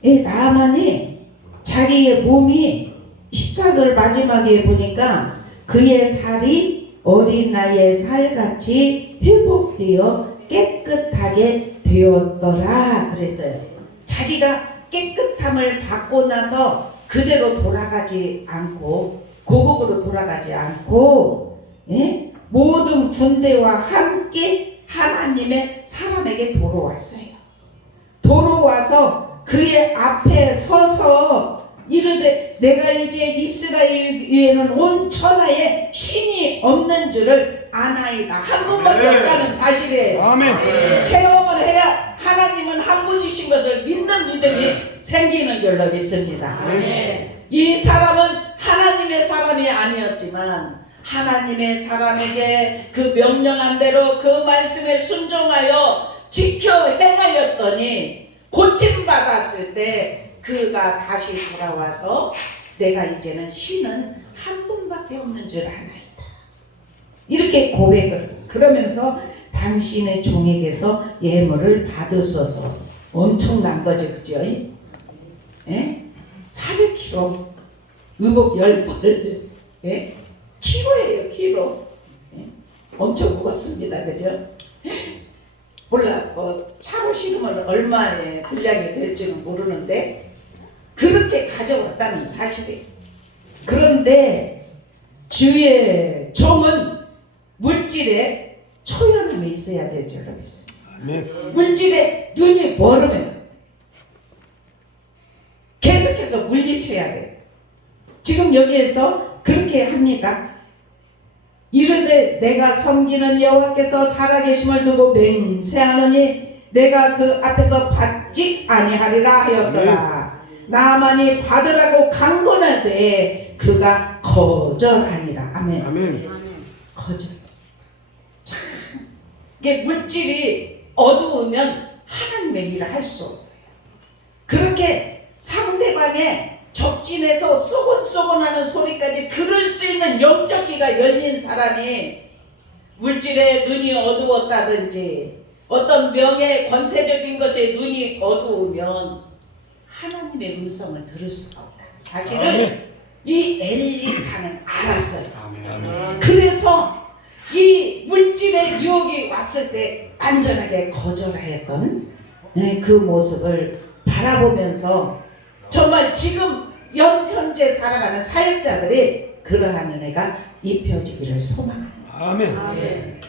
예, 나만이 자기의 몸이 14절 마지막에 보니까 그의 살이 어린아이의 살같이 회복되어 깨끗하게 되었더라 그랬어요. 자기가 깨끗함을 받고 나서 그대로 돌아가지 않고, 고국으로 돌아가지 않고, 예? 모든 군대와 함께 하나님의 사람에게 돌아왔어요. 돌아와서 그의 앞에 서서 이르되 내가 이제 이스라엘 위에는 온 천하에 신이 없는 줄을 아나이다. 한 분밖에 없다는 사실이에요. 아멘. 체험을 해야 하나님은 한 분이신 것을 믿는 믿음이 생기는 줄로 믿습니다. 이 사람은 하나님의 사람이 아니었지만 하나님의 사람에게 그 명령한 대로 그 말씀에 순종하여 지켜 행하였더니 고침받았을 때 그가 다시 돌아와서 내가 이제는 신은 한 분밖에 없는 줄 아나이다. 이렇게 고백을, 그러면서 당신의 종에게서 예물을 받으소서. 엄청난 거죠, 그죠? 예? 400kg, 의복 10벌, 예? 키로예요, 키로. 예? 엄청 무겁습니다, 그죠? 몰라, 차로 실으면 얼마의 분량이 될지는 모르는데 그렇게 가져왔다는 사실이에요. 그런데 주의 종은 물질에 초연함이 있어야 될 줄로 믿습니다. 물질에 눈이 멀으면 계속해서 물리쳐야 돼요. 지금 여기에서 그렇게 합니다. 이르되 내가 섬기는 여호와께서 살아계심을 두고 맹세하노니 내가 그 앞에서 받지 아니하리라 하였더라. 나만이 받으라고 강권하되 그가 거절하니라. 아멘. 아멘. 거절. 참, 이게 물질이 어두우면 하나님의 일을 할 수 없어요. 그렇게 상대방의 적진에서 쏘곤쏘곤하는 소리까지 들을 수 있는 영적 귀가 열린 사람이 물질에 눈이 어두웠다든지 어떤 명예 권세적인 것에 눈이 어두우면 하나님의 음성을 들을 수가 없다. 사실은 아멘. 이 엘리사는 알았어요. 아멘. 그래서 이 물질의 유혹이 왔을 때 안전하게 거절하였던 그 모습을 바라보면서 정말 지금 현재 살아가는 사역자들이 그러한 은혜가 입혀지기를 소망합니다. 아멘.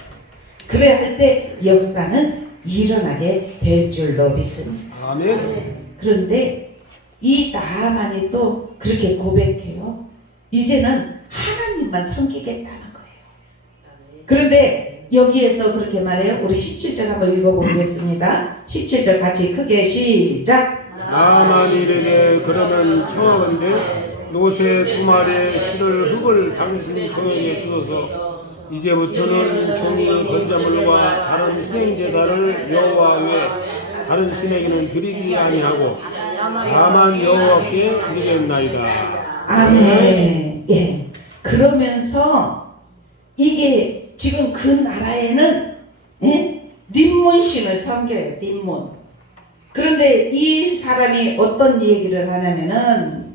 그래야 할 때 역사는 일어나게 될 줄로 믿습니다. 아멘. 그런데 이 나아만이 또 그렇게 고백해요. 이제는 하나님만 섬기겠다는 거예요. 그런데 여기에서 그렇게 말해요. 우리 17절 한번 읽어보겠습니다. 17절 같이 크게 시작. 나만이 이르되 그러면 청하건대 노새 두 마리의 실을 흙을 당신 종에게 주소서. 이제부터는 종이 번제물과 다른 수행제사를 여호와 외 다른 신에게는 드리지 아니하고 다만 여호와께 드리겠나이다. 아멘. 예. 그러면서 이게 지금 그 나라에는 림몬신을 섬겨요. 림몬. 그런데 이 사람이 어떤 얘기를 하냐면은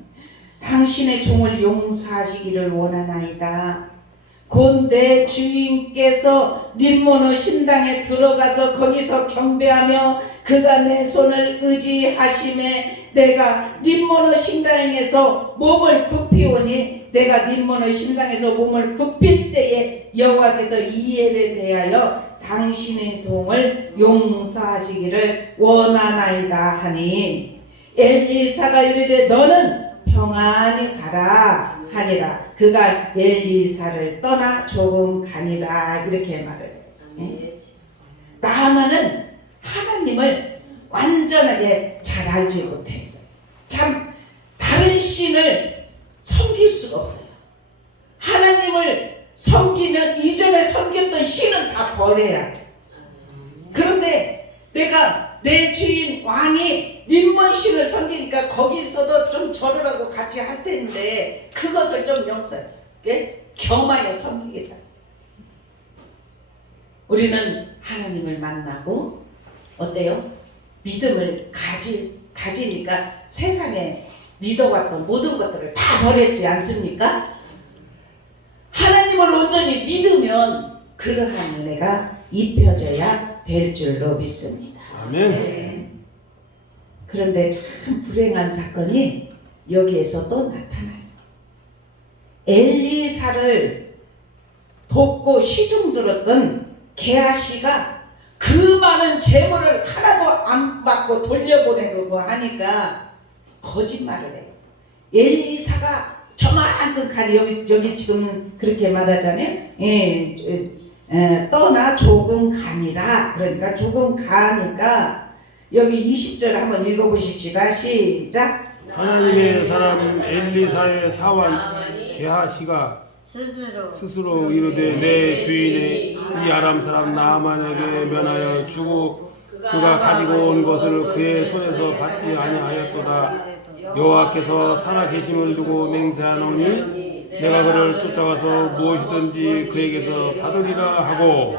당신의 종을 용서하시기를 원하나이다. 곧 내 주인께서 림몬의 신당에 들어가서 거기서 경배하며 그가 내 손을 의지하심에 내가 림몬의 신당에서 몸을 굽히오니 내가 림몬의 신당에서 몸을 굽힐 때에 여호와께서 이 일에 대하여 당신의 동을 용서하시기를 원하나이다 하니 엘리사가 이르되 너는 평안히 가라 하니라. 그가 엘리사를 떠나 조금 가니라 이렇게 말을 해요. 나아만은 하나님을 완전하게 잘 알지 못했어요. 참 다른 신을 섬길 수가 없어요. 하나님을 섬기면 이전에 섬겼던 신은 다 버려야 돼. 그런데 내가 내 주인 왕이 림몬 신을 섬기니까 거기서도 좀 절을 하고 같이 할 텐데 그것을 좀 용서해. 겸하여 섬기겠다. 우리는 하나님을 만나고 어때요? 믿음을 가지니까 세상에 믿어왔던 모든 것들을 다 버렸지 않습니까? 하나님을 온전히 믿으면 그러한 은혜가 입혀져야 될 줄로 믿습니다. 아멘. 그런데 참 불행한 사건이 여기에서 또 나타나요. 엘리사를 돕고 시중 들었던 게하시가 그 많은 재물을 하나도 안 받고 돌려보내려고 하니까 거짓말을 해요. 엘리사가 저만큼 가리 여기 지금 그렇게 말하잖아요. 떠나 조금 가니라. 그러니까 조금 가니까 여기 20절 한번 읽어보십시다. 시작. 하나님의 사람 엘리사의 사원 게하시가 스스로 이르되 내 주인의 이 아람 사람 나아만에게 면하여 주고 그가 가지고 온 것을 그의 손에서 받지 아니하였도다. 여호와께서 살아계심을 두고 맹세하노니 내가 그를 쫓아가서 무엇이든지 그에게서 받으리라 하고.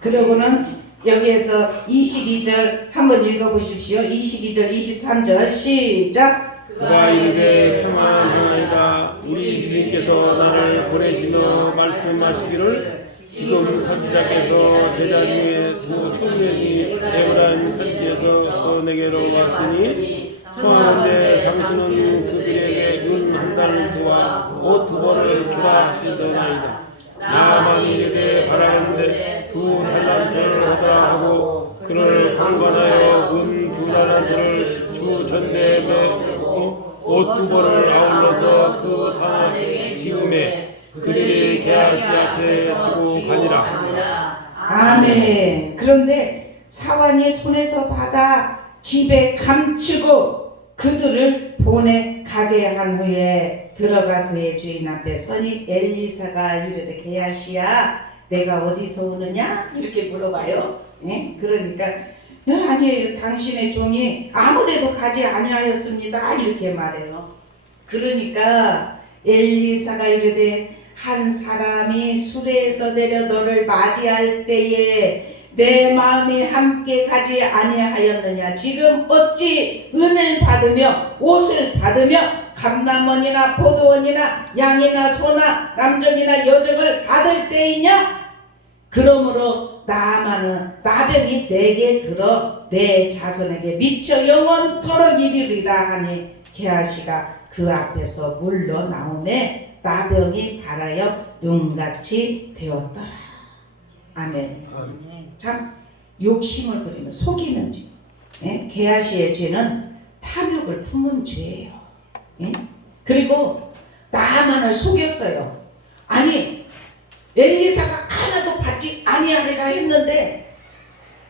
그러고는 여기에서 22절 한번 읽어보십시오. 22절 23절 시작. 그가 이르되 평안하나이다. 우리 주인께서 나를 보내시며 말씀하시기를 지금 선지자께서 제자 중에 두 청년이 에브라임 산지에서 또 내게로 왔으니 청하건대 당신은 그들에게 은 한 달란트와 옷 두 벌을 주라 하시더나이다. 나아만이 이르되 바라건대 두 달란트를 하라 하고 그를 방관하여 은 두 달란트를 주 전대에 메고 옷 두 벌을 아울러서 그 산에 지음에 그들이 게하시 앞에 지고 가니라. 아멘. 그런데 사환이 손에서 받아 집에 감추고 그들을 보내 가게 한 후에 들어가 그의 주인 앞에 서니 엘리사가 이르되 게하시야 내가 어디서 오느냐 이렇게 물어봐요. 그러니까 아니에요. 당신의 종이 아무데도 가지 아니하였습니다. 이렇게 말해요. 그러니까 엘리사가 이르되 한 사람이 수레에서 내려 너를 맞이할 때에 내 마음이 함께 가지 아니하였느냐. 지금 어찌 은을 받으며 옷을 받으며 감남원이나 포도원이나 양이나 소나 남적이나 여적을 받을 때이냐. 그러므로 나병이 내게 들어 내 자손에게 미쳐 영원토록 이르리라 하니 게하시가 그 앞에서 물러나오매 나병이 발하여 눈같이 되었더라. 아멘. 참 욕심을 부리면 속이는 짓. 예? 게하시의 죄는 탐욕을 품은 죄예요. 예? 그리고 나만을 속였어요. 아니 엘리사가 하나도 받지 아니하리라 했는데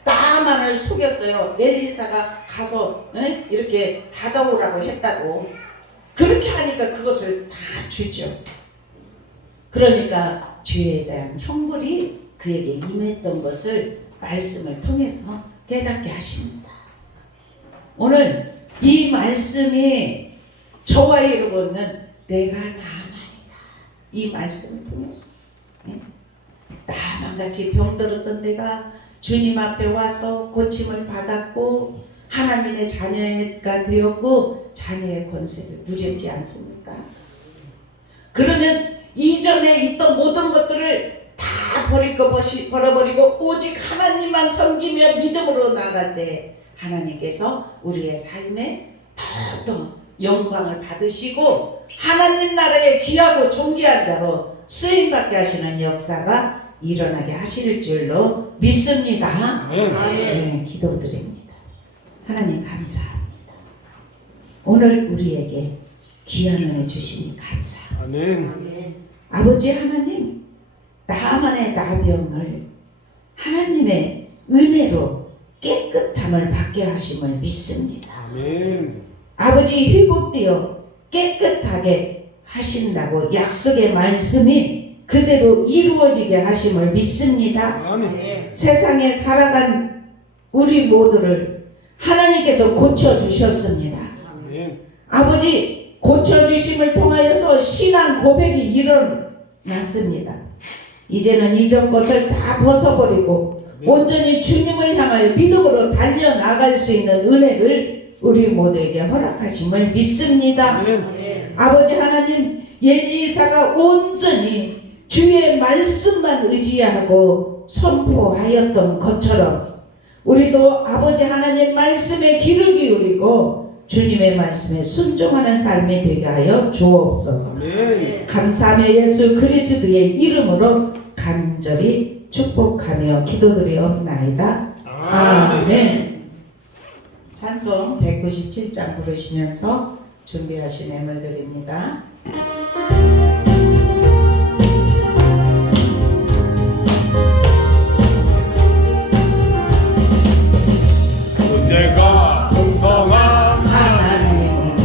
나만을 속였어요. 엘리사가 가서 이렇게 받아오라고 했다고. 그렇게 하니까 그것을 다 주죠. 그러니까 죄에 대한 형벌이 그에게 임했던 것을 말씀을 통해서 깨닫게 하십니다. 오늘 이 말씀이 저와 여러분은 내가 나만이다. 이 말씀을 통해서 나만같이 병들었던 내가 주님 앞에 와서 고침을 받았고 하나님의 자녀가 되었고 자녀의 권세를 누렸지 않습니까? 그러면 이전에 있던 모든 것들을 다 버려버리고 오직 하나님만 섬기며 믿음으로 나갈 때 하나님께서 우리의 삶에 더욱더 영광을 받으시고 하나님 나라의 귀하고 존귀한 자로 쓰임받게 하시는 역사가 일어나게 하실 줄로 믿습니다. 네, 기도드립니다. 하나님 감사합니다. 오늘 우리에게 귀한 은혜 주시니 감사합니다. 아멘. 아버지 하나님, 나만의 나병을 하나님의 은혜로 깨끗함을 받게 하심을 믿습니다. 아멘. 아버지 회복되어 깨끗하게 하신다고 약속의 말씀이 그대로 이루어지게 하심을 믿습니다. 아멘. 세상에 살아간 우리 모두를 하나님께서 고쳐주셨습니다. 아멘. 아버지 고쳐주심을 통하여서 신앙 고백이 일어났습니다. 이제는 이전 것을 다 벗어버리고 온전히 주님을 향하여 믿음으로 달려나갈 수 있는 은혜를 우리 모두에게 허락하심을 믿습니다. 아멘. 아버지 하나님, 엘리사가 온전히 주의 말씀만 의지하고 선포하였던 것처럼 우리도 아버지 하나님 말씀에 귀를 기울이고 주님의 말씀에 순종하는 삶이 되게 하여 주옵소서. 아멘. 감사하며 예수 그리스도의 이름으로 간절히 축복하며 기도드리옵나이다. 아멘. 찬송 197장 부르시면서 준비하신 예물 드립니다. 내가 풍성한 하나님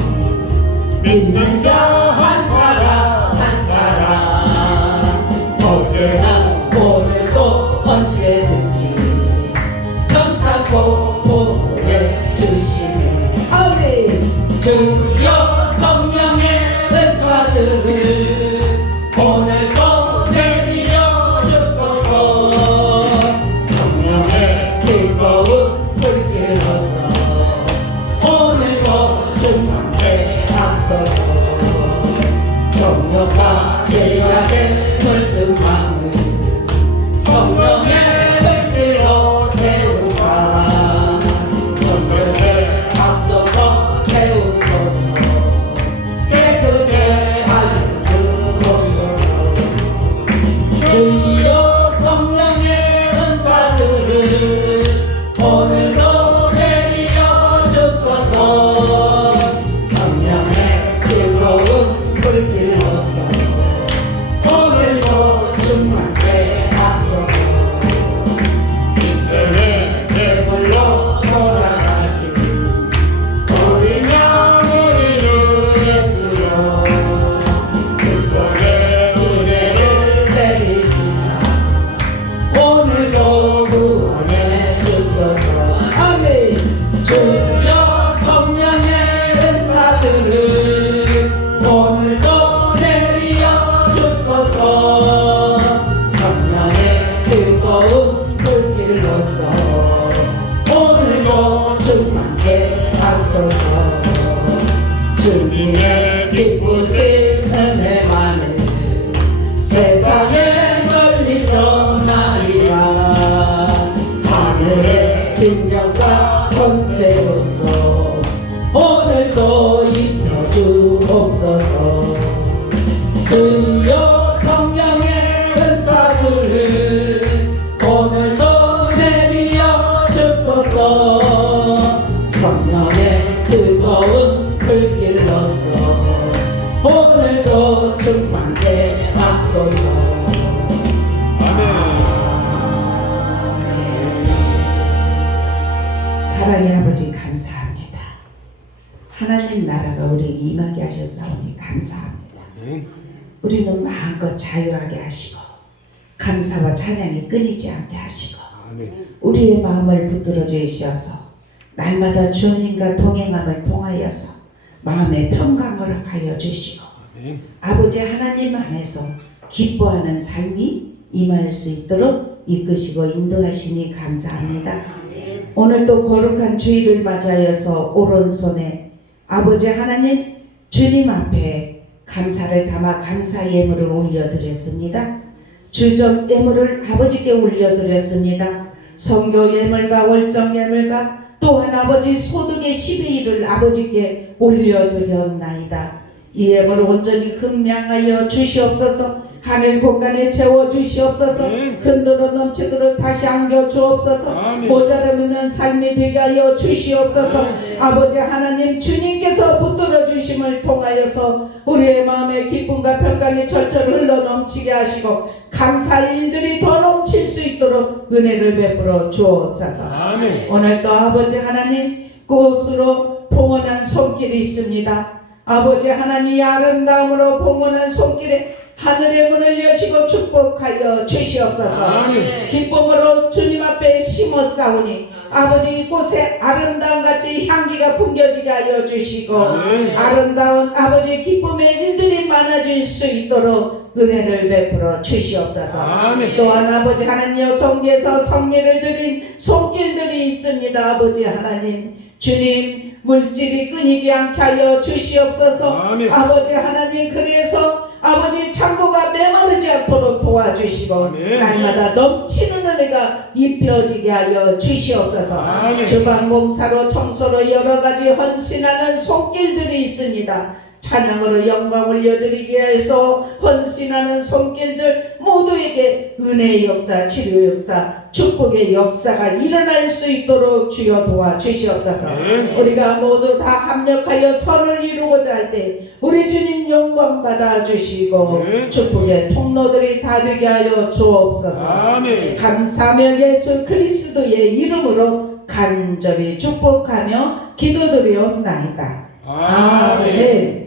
믿는 자 한 사람 한 사람 어제나 오늘도 언제든지 경찰고 보호해주시네. 아멘. 주여 성령의 은사들을 오늘도 내리려 주소서. 성령의 뜨거운 불길로서 오늘도 충만케 하소서. 정욕과 죄악의 물든 마음을 성령의 불길로 채우사. 정욕에 앞서서 태우소서. 사랑의 아버지 감사합니다. 하나님 나라가 우리에게 임하게 하셨사오니 감사합니다. 아멘. 우리는 마음껏 자유하게 하시고 감사와 찬양이 끊이지 않게 하시고 아멘. 우리의 마음을 붙들어 주시어서 날마다 주님과 동행함을 통하여서 마음의 평강을 하여 주시고 아멘. 아버지 하나님 안에서 기뻐하는 삶이 임할 수 있도록 이끄시고 인도하시니 감사합니다. 오늘도 거룩한 주일을 맞이하여서 오른손에 아버지 하나님 주님 앞에 감사를 담아 감사 예물을 올려드렸습니다. 주적 예물을 아버지께 올려드렸습니다. 성교 예물과 월정 예물과 또한 아버지 소득의 10의 1을 아버지께 올려드렸나이다. 이 예물을 온전히 흠양하여 주시옵소서. 하늘 곳간에 채워 주시옵소서. 근도로 넘치도록 다시 안겨 주옵소서. 아멘. 모자람 있는 삶이 되게 하여 주시옵소서. 아버지 하나님 주님께서 붙들어 주심을 통하여서 우리의 마음에 기쁨과 평강이 철철 흘러 넘치게 하시고 감사의 일들이 더 넘칠 수 있도록 은혜를 베풀어 주옵소서. 아멘. 오늘도 아버지 하나님 그곳으로 봉헌한 손길이 있습니다. 아버지 하나님 아름다움으로 봉헌한 손길에 하늘의 문을 여시고 축복하여 주시옵소서. 아멘. 기쁨으로 주님 앞에 심었사오니 아버지 이곳에 아름다움같이 향기가 풍겨지게 하여 주시고 아멘. 아름다운 아버지 기쁨의 일들이 많아질 수 있도록 은혜를 베풀어 주시옵소서. 아멘. 또한 아버지 하나님 여성께서 성례를 드린 손길들이 있습니다. 아버지 하나님 주님 물질이 끊이지 않게 하여 주시옵소서. 아멘. 아버지 하나님 그래서 아버지 창고가 메마르지 않도록 도와주시고 아멘. 날마다 넘치는 은혜가 입혀지게 하여 주시옵소서. 아멘. 주방 봉사로 청소로 여러가지 헌신하는 손길들이 있습니다. 찬양으로 영광 올려드리기 위해서 헌신하는 손길들 모두에게 은혜의 역사, 치료의 역사, 축복의 역사가 일어날 수 있도록 주여 도와주시옵소서. 우리가 모두 다 합력하여 선을 이루고자 할 때 우리 주님 영광 받아주시고 축복의 통로들이 다 되게 하여 주옵소서. 아멘. 감사하며 예수 그리스도의 이름으로 간절히 축복하며 기도드리옵나이다. 아멘.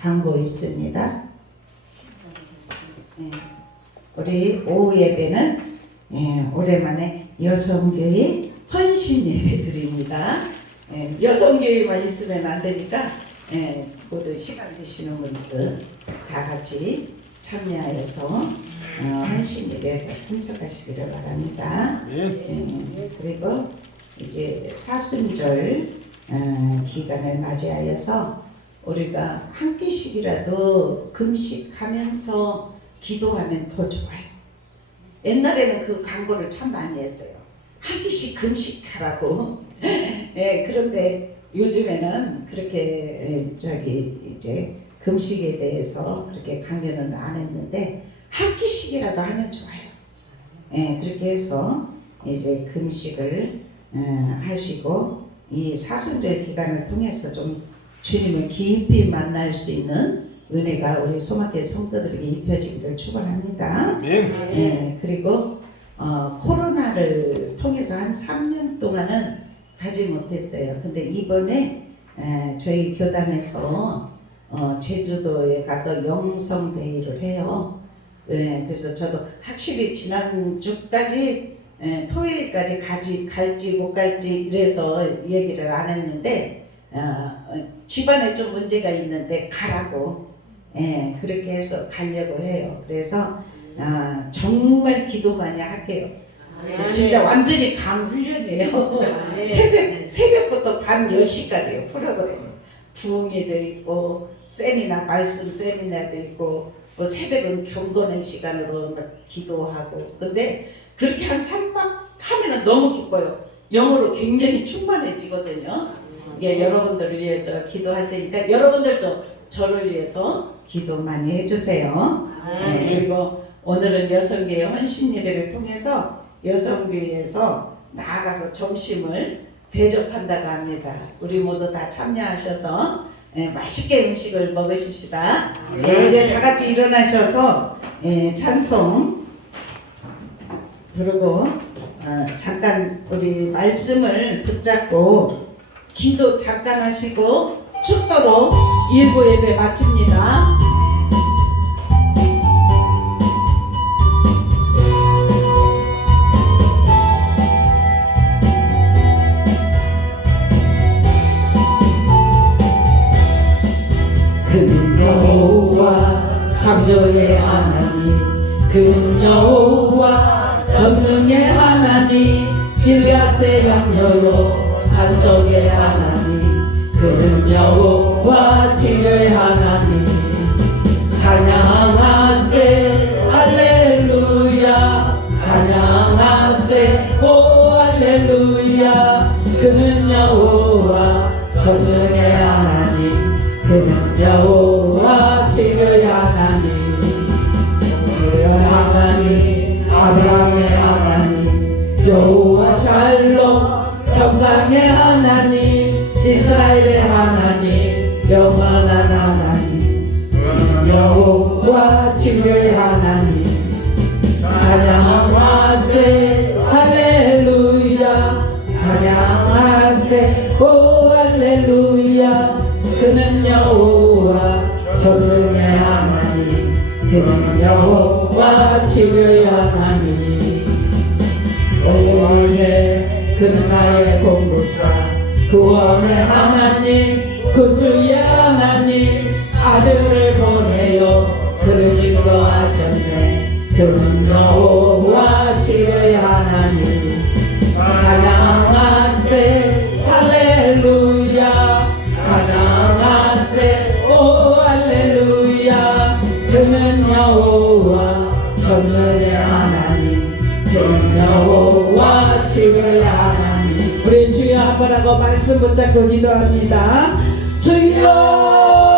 광고 있습니다. 우리 오후 예배는 오랜만에 여성교회 헌신 예배 드립니다. 여성교회만 있으면 안 되니까 모두 시간 되시는 분들 다 같이 참여해서 헌신 예배에 참석하시기를 바랍니다. 그리고 이제 사순절 기간을 맞이하여서 우리가 한 끼씩이라도 금식하면서 기도하면 더 좋아요. 옛날에는 그 광고를 참 많이 했어요. 한 끼씩 금식하라고. 그런데 요즘에는 그렇게 이제 금식에 대해서 그렇게 강연은 안 했는데 한 끼씩이라도 하면 좋아요. 그렇게 해서 이제 금식을 하시고 이 사순절 기간을 통해서 좀 주님을 깊이 만날 수 있는 은혜가 우리 소마교회 성도들에게 입혀지기를 축원합니다. 그리고 코로나를 통해서 한 3년 동안은 가지 못했어요. 근데 이번에 저희 교단에서 제주도에 가서 영성대회를 해요. 그래서 저도 확실히 지난주까지 토요일까지 갈지 못 갈지 이래서 얘기를 안 했는데 집안에 좀 문제가 있는데 가라고 그렇게 해서 가려고 해요. 그래서 정말 기도 많이 할게요. 진짜 완전히 강 훈련이에요. 새벽부터 밤 10시까지요 프로그램. 부흥회도 있고 세미나 말씀 세미나도 있고 뭐 새벽은 경건의 시간으로 기도하고 근데 그렇게 한 3박 하면은 너무 기뻐요. 영으로 굉장히 충만해지거든요. 여러분들을 위해서 기도할 테니까 여러분들도 저를 위해서 기도 많이 해주세요. 그리고 오늘은 여성교회 헌신 예배를 통해서 여성교회에서 나아가서 점심을 대접한다고 합니다. 우리 모두 다 참여하셔서 맛있게 음식을 먹으십시다. 이제 다 같이 일어나셔서 찬송 그리고 잠깐 우리 말씀을 붙잡고 기도 잠깐 하시고 축도로 일부 예배 마칩니다. 그는 여호와 창조의 하나님, 그는 여호와 전능의 하나님, 길앗의 양녀요 반석의 하나님, 그는 여호와 치료의 하나님. 찬양하세 할렐루야, 찬양하세 오 할렐루야. 그는 여호와 전능의 하나님, 그는 여호와 치료의 하나님. 치료의 하나님, 아브라함의 하나님, 여호와 샬롬 평강의 하나님, 이스라엘의 하나님, 영원한 하나님, 그는 여호와 치료의 하나님. 찬양하세 할렐루야, 찬양하세 오 할렐루야. 그는 여호와 전능의 하나님, 그는 여호와 치료의 하나님. 오해 그는 나의 공급자, 구원의 하나님, 구주의 하나님. 아들을 보내요 그를 증거하셨네, 그는 여호와 치료의 하나님. 찬양하세 할렐루야, 찬양하세 오 할렐루야. 그는 여호와 전능의 하나님, 그는 여호와 치료의 하나님. 우리 주여 한번 하고 말씀 붙잡고 기도합니다. 주여